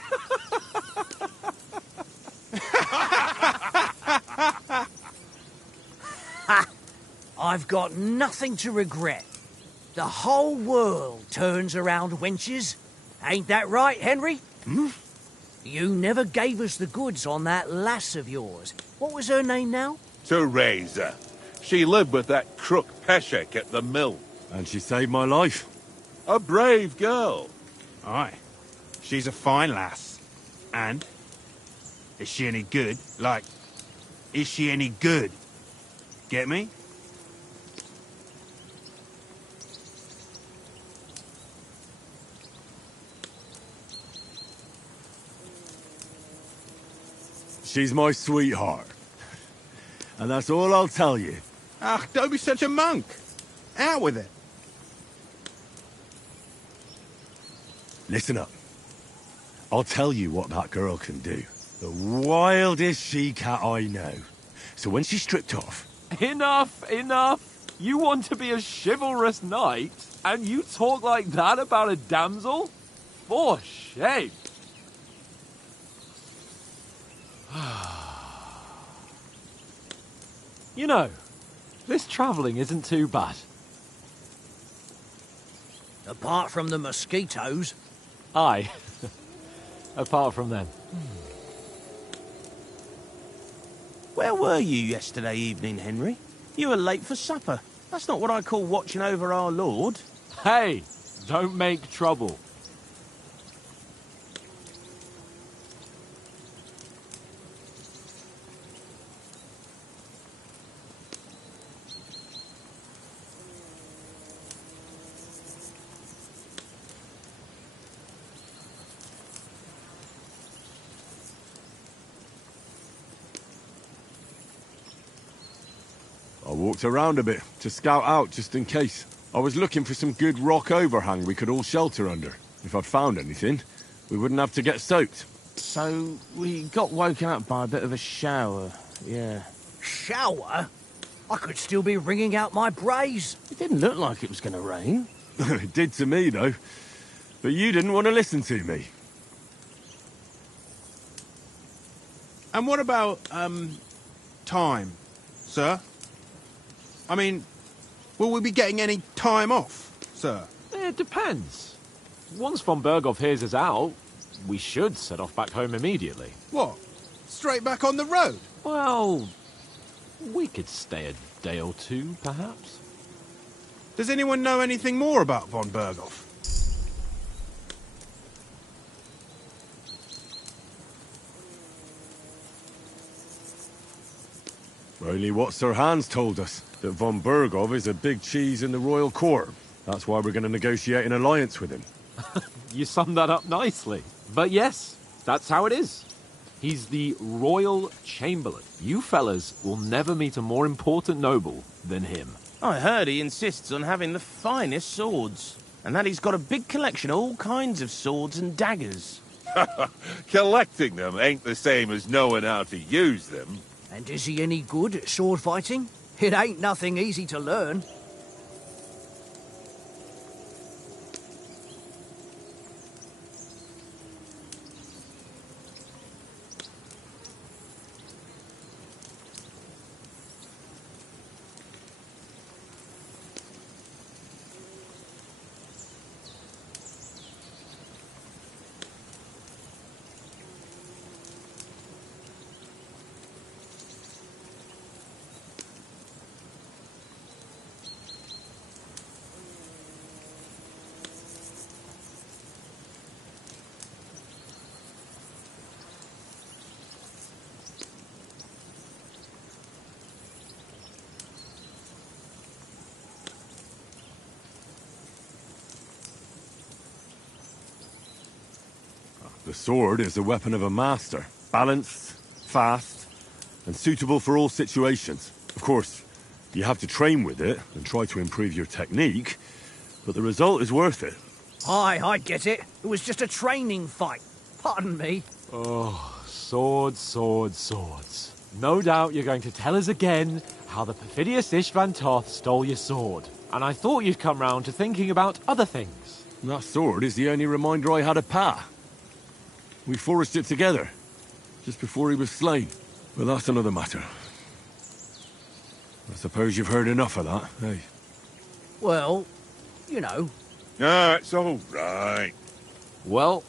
I've got nothing to regret. The whole world turns around wenches. Ain't that right, Henry? Hmm? You never gave us the goods on that lass of yours. What was her name now? Teresa. She lived with that crook Peshek at the mill. And she saved my life. A brave girl. Aye. She's a fine lass. And? Is she any good? Like, is she any good? Get me? She's my sweetheart. And that's all I'll tell you. Ach, don't be such a monk. Out with it. Listen up. I'll tell you what that girl can do. The wildest she-cat I know. So when she stripped off... Enough, enough! You want to be a chivalrous knight, and you talk like that about a damsel? For shame! You know, this travelling isn't too bad. Apart from the mosquitoes. Aye. Apart from them. Where were you yesterday evening, Henry? You were late for supper. That's not what I call watching over our lord. Hey, don't make trouble. I walked around a bit to scout out just in case. I was looking for some good rock overhang we could all shelter under. If I'd found anything, we wouldn't have to get soaked. So, we got woken up by a bit of a shower, yeah. Shower? I could still be wringing out my brace. It didn't look like it was going to rain. It did to me, though. But you didn't want to listen to me. And what about, time, sir? I mean, will we be getting any time off, sir? It depends. Once von Berghoff hears us out, we should set off back home immediately. What? Straight back on the road? Well, we could stay a day or two, perhaps. Does anyone know anything more about von Berghoff? Only what Sir Hans told us, that von Berghoff is a big cheese in the royal court. That's why we're going to negotiate an alliance with him. You summed that up nicely. But yes, that's how it is. He's the Royal Chamberlain. You fellas will never meet a more important noble than him. I heard he insists on having the finest swords, and that he's got a big collection of all kinds of swords and daggers. Collecting them ain't the same as knowing how to use them. And is he any good at sword fighting? It ain't nothing easy to learn. The sword is the weapon of a master. Balanced, fast, and suitable for all situations. Of course, you have to train with it and try to improve your technique, but the result is worth it. Aye, I get it. It was just a training fight. Pardon me. Oh, swords, swords, swords. No doubt you're going to tell us again how the perfidious Istvan Toth stole your sword. And I thought you'd come round to thinking about other things. That sword is the only reminder I had of Pa. We forged it together, just before he was slain. But that's another matter. I suppose you've heard enough of that, eh? Well, you know. No, it's all right. Well,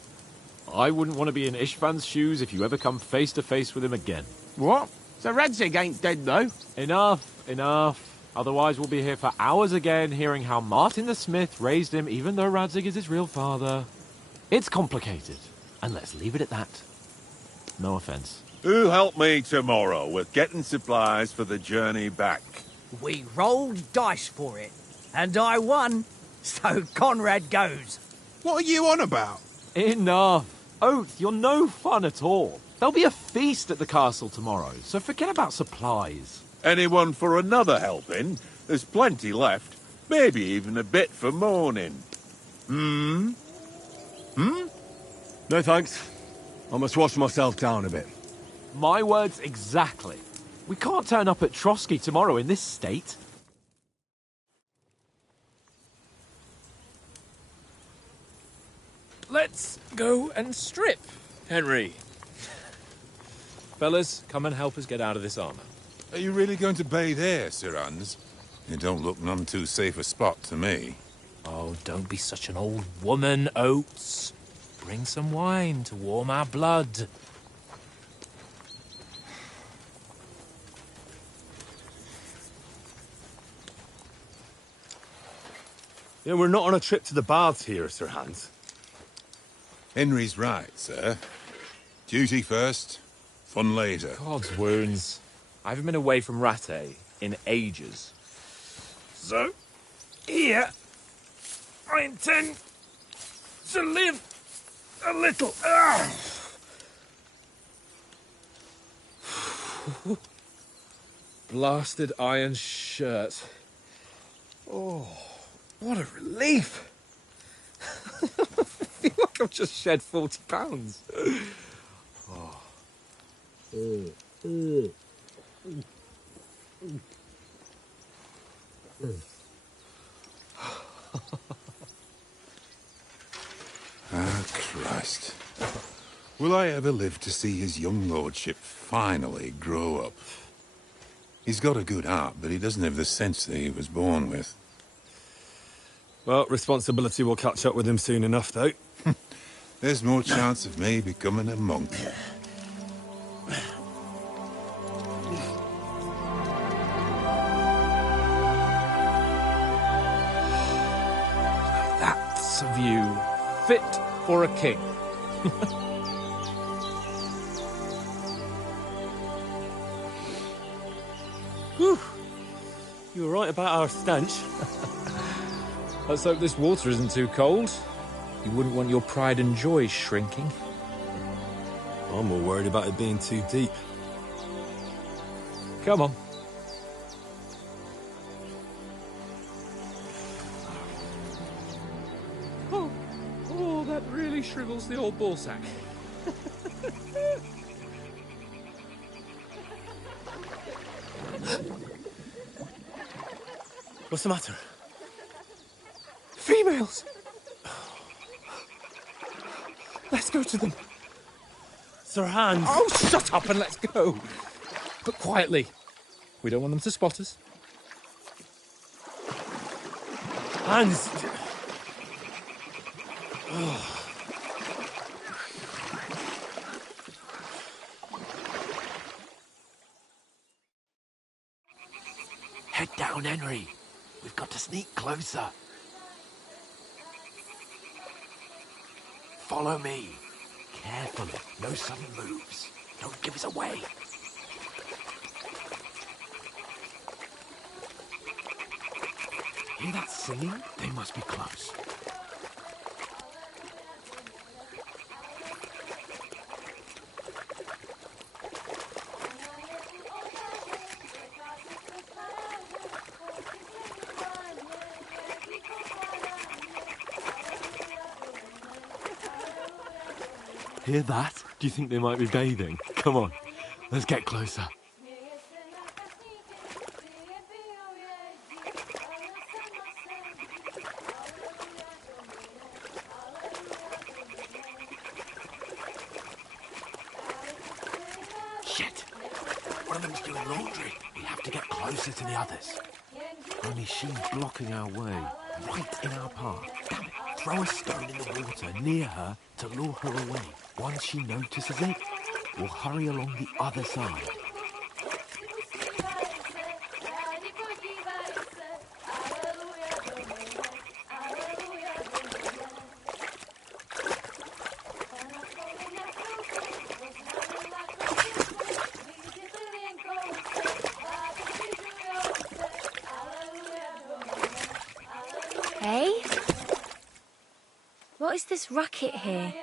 I wouldn't want to be in Istvan's shoes if you ever come face to face with him again. What? So Radzig ain't dead, though? Enough, enough. Otherwise we'll be here for hours again hearing how Martin the Smith raised him even though Radzig is his real father. It's complicated. And let's leave it at that. No offense. Who'll help me tomorrow with getting supplies for the journey back? We rolled dice for it, and I won. So Conrad goes. What are you on about? Enough. Oath, you're no fun at all. There'll be a feast at the castle tomorrow, so forget about supplies. Anyone for another helping? There's plenty left. Maybe even a bit for morning. No thanks. I must wash myself down a bit. My words exactly. We can't turn up at Trotsky tomorrow in this state. Let's go and strip, Henry. Fellas, come and help us get out of this armour. Are you really going to bathe here, Sir Hans? It don't look none too safe a spot to me. Oh, don't be such an old woman, Oates. Bring some wine to warm our blood. Yeah, we're not on a trip to the baths here, Sir Hans. Henry's right, sir. Duty first, fun later. God's wounds. I haven't been away from Rattay in ages. So, here, I intend to live a little. Blasted iron shirt. Oh, what a relief. I feel like I've just shed 40 pounds. Ah, Christ. Will I ever live to see his young lordship finally grow up? He's got a good heart, but he doesn't have the sense that he was born with. Well, responsibility will catch up with him soon enough, though. There's more chance of me becoming a monk. That's a view fit for a king. Whew. You were right about our stench. Let's hope this water isn't too cold. You wouldn't want your pride and joy shrinking. I'm more worried about it being too deep. Come on. Oh, that really shrivels the old ballsack. What's the matter? Females! Let's go to them. Sir Hans! Oh, shut up and let's go. But quietly. We don't want them to spot us. Hans! Head down, Henry. We've got to sneak closer. Follow me. Carefully. No sudden moves. Don't give us away. Hear that singing? They must be close. Hear that? Do you think they might be bathing? Come on, let's get closer. Shit! One of them's doing laundry. We have to get closer to the others. Only she's blocking our way, right in our path. Damn it! Throw a stone in the water near her to lure her away. Once she notices it, we'll hurry along the other side. Hey? What is this racket here?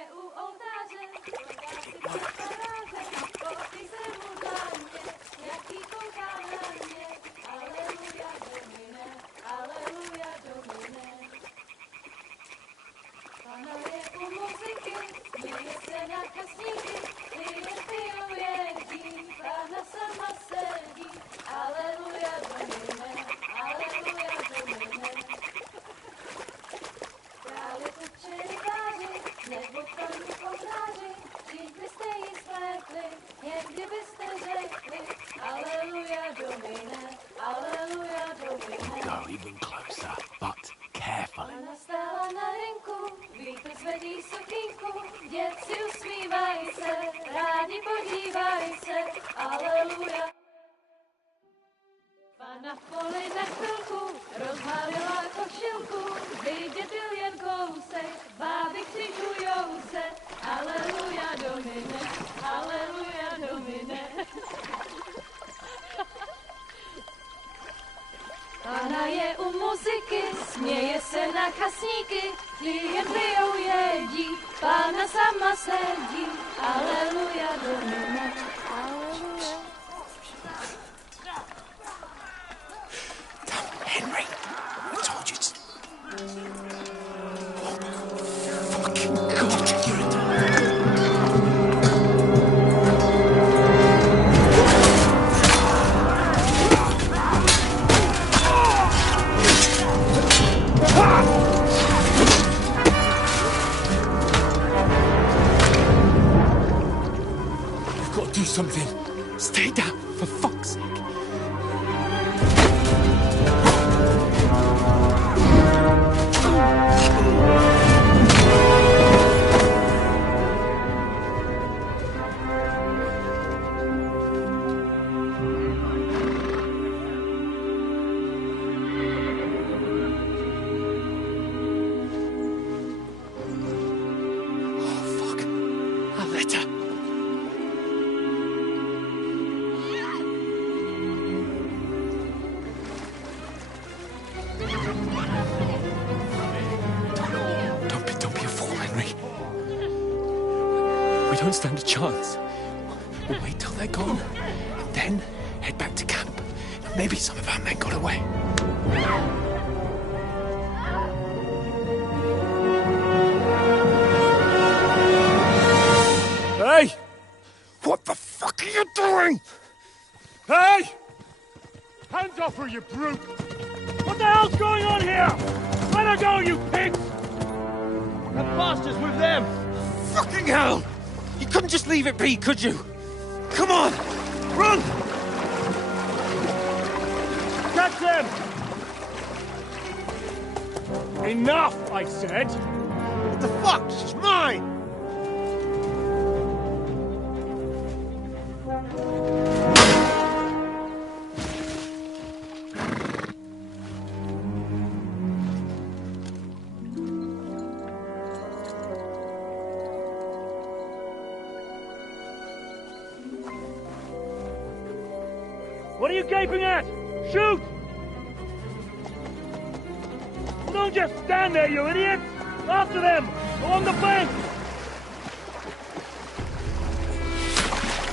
go even closer, but carefully. Nastala na rynku, vítr zvedí sukínku, děti usmívají se, rádi podívají se, aleluja. Pana v poli na chvilku, rozhalila košilku, vidět byl jen kousek, báby křižujou se, aleluja Domine, aleluja Domine. Pana je u muziky, směje se na kasníky, jen pijou jedí, Pána sama sedí, aleluja Domine, aleluja. Henry, I told you to... Oh, fucking God, you're in... You've got to do something. Stay down, for fuck's sake. We don't stand a chance. We'll wait till they're gone, and then head back to camp. Maybe some of our men got away. Hey! What the fuck are you doing? Hey! Hands off her, you brute! What the hell's going on here? Let her go, you pigs! The bastards with them! Fucking hell! You couldn't just leave it be, could you? Come on! Run! Catch them! Enough, I said! What the fuck? She's mine! What are you gaping at? Shoot! Well, don't just stand there, you idiots! After them! Along the bank!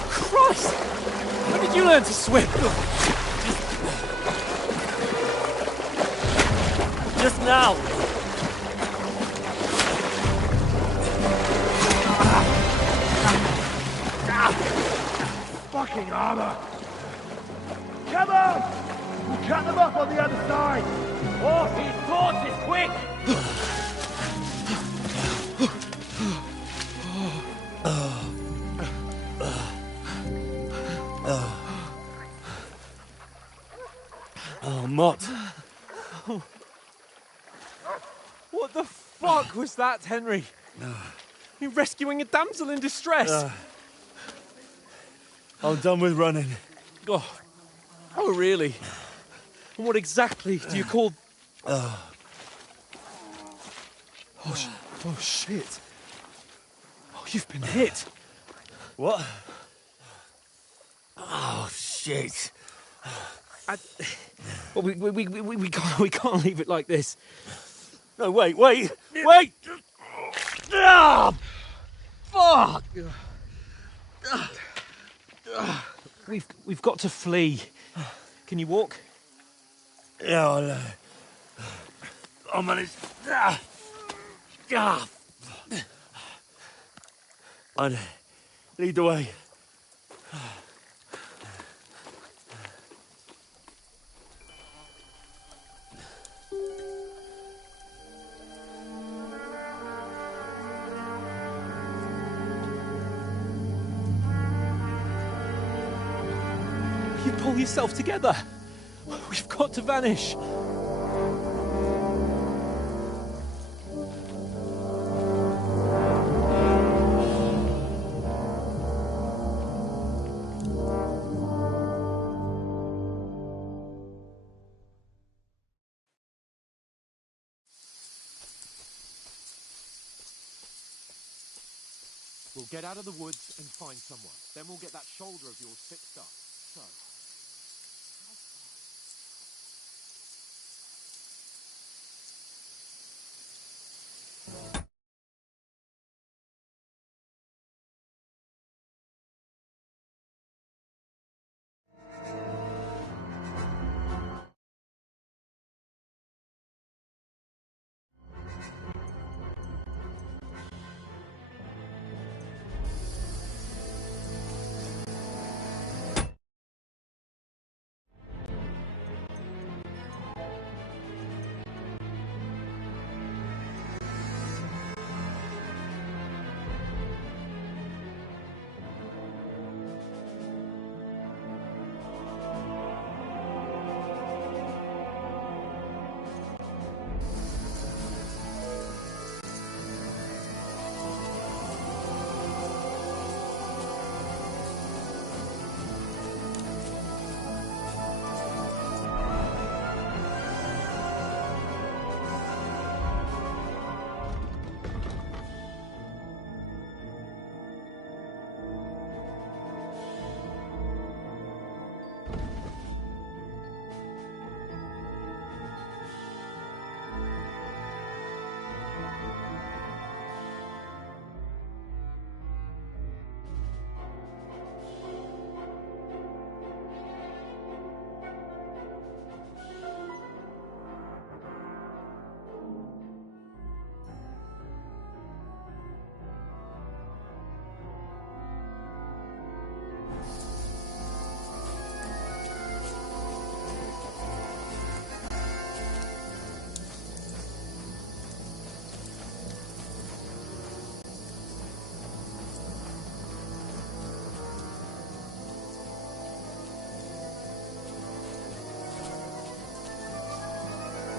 Christ! When did you learn to swim? Just now. Fucking armor! Come on! We'll cut them off on the other side! Oh, his torch is quick! Oh, Mott. What the fuck was that, Henry? You're rescuing a damsel in distress. I'm done with running. Oh, really? And what exactly do you call... Oh, shit. Oh, you've been hit. What? Oh, shit. Well, we can't leave it like this. No, wait! Ah! Fuck! We've got to flee. Can you walk? Yeah, I'll manage. I'd lead the way. You pull yourself together. We've got to vanish. We'll get out of the woods and find someone. Then we'll get that shoulder of yours fixed up. So...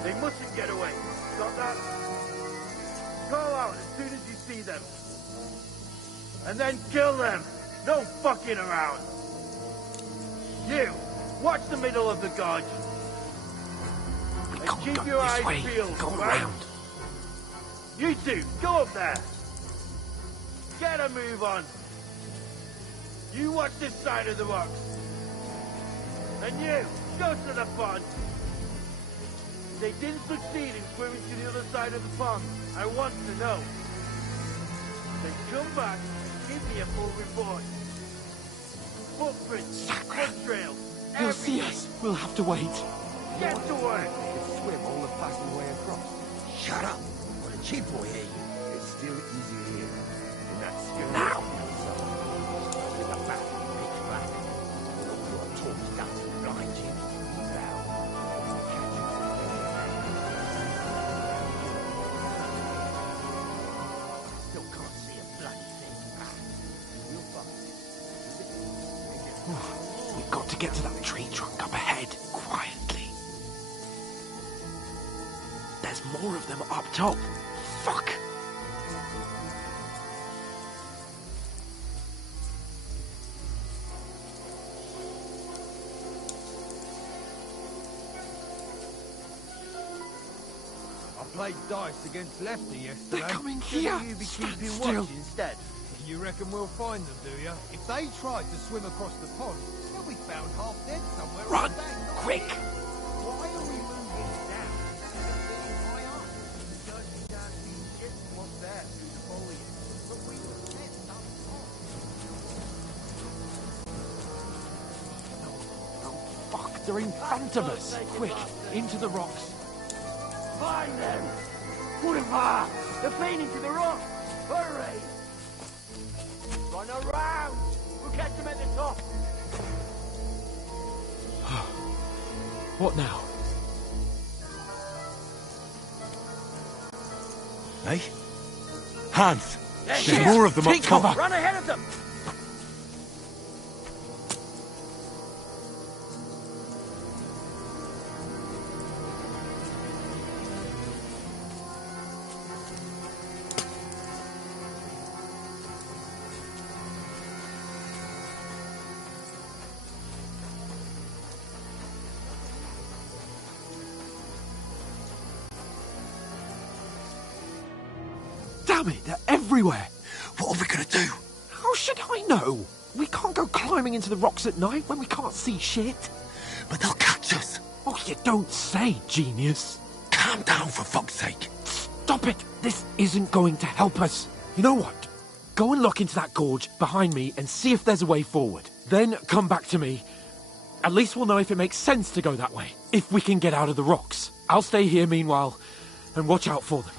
They mustn't get away. Got that? Call out as soon as you see them. And then kill them. No fucking around. You, watch the middle of the gorge. And keep your eyes peeled. Go around. You two, go up there. Get a move on. You watch this side of the rocks. And you, go to the pond. They didn't succeed in swimming to the other side of the pond. I want to know. Then come back, give me a full report. Footprints, foot trails, He'll see us. We'll have to wait. Get to work. Swim all the fucking way across. Shut up, or the chief will hear you. It's still easy here. In that skill. Now! With the back, pitch black. With all your talk stuff blind you. Now. Still can't see a bloody thing. You'll find it. We've got to get to that tree trunk up ahead, quietly. There's more of them up top. Fuck! I played dice against Lefty yesterday. They're coming Shouldn't here. you be Stand keeping still. watch instead? You reckon we'll find them, do you? If they tried to swim across the pond, they'll be found half dead somewhere. Run! on the bank, not Quick! here. Why are we moving down instead of being high up? Because we can't see shit from up there through the foliage. But we were set up top. Fuck, they're in front of us. Quick, into the rocks. Find them. Boulevard. They're feeding to the rock. Hurry. Run around. We'll catch them at the top. What now? Hey? Hans! Yes, There's yes. more of them Take up top. cover. Run ahead of them. Damn it, they're everywhere. What are we gonna do? How should I know? We can't go climbing into the rocks at night when we can't see shit. But they'll catch us. Oh, you don't say, genius. Calm down, for fuck's sake. Stop it. This isn't going to help us. You know what? Go and look into that gorge behind me and see if there's a way forward. Then come back to me. At least we'll know if it makes sense to go that way. If we can get out of the rocks. I'll stay here meanwhile and watch out for them.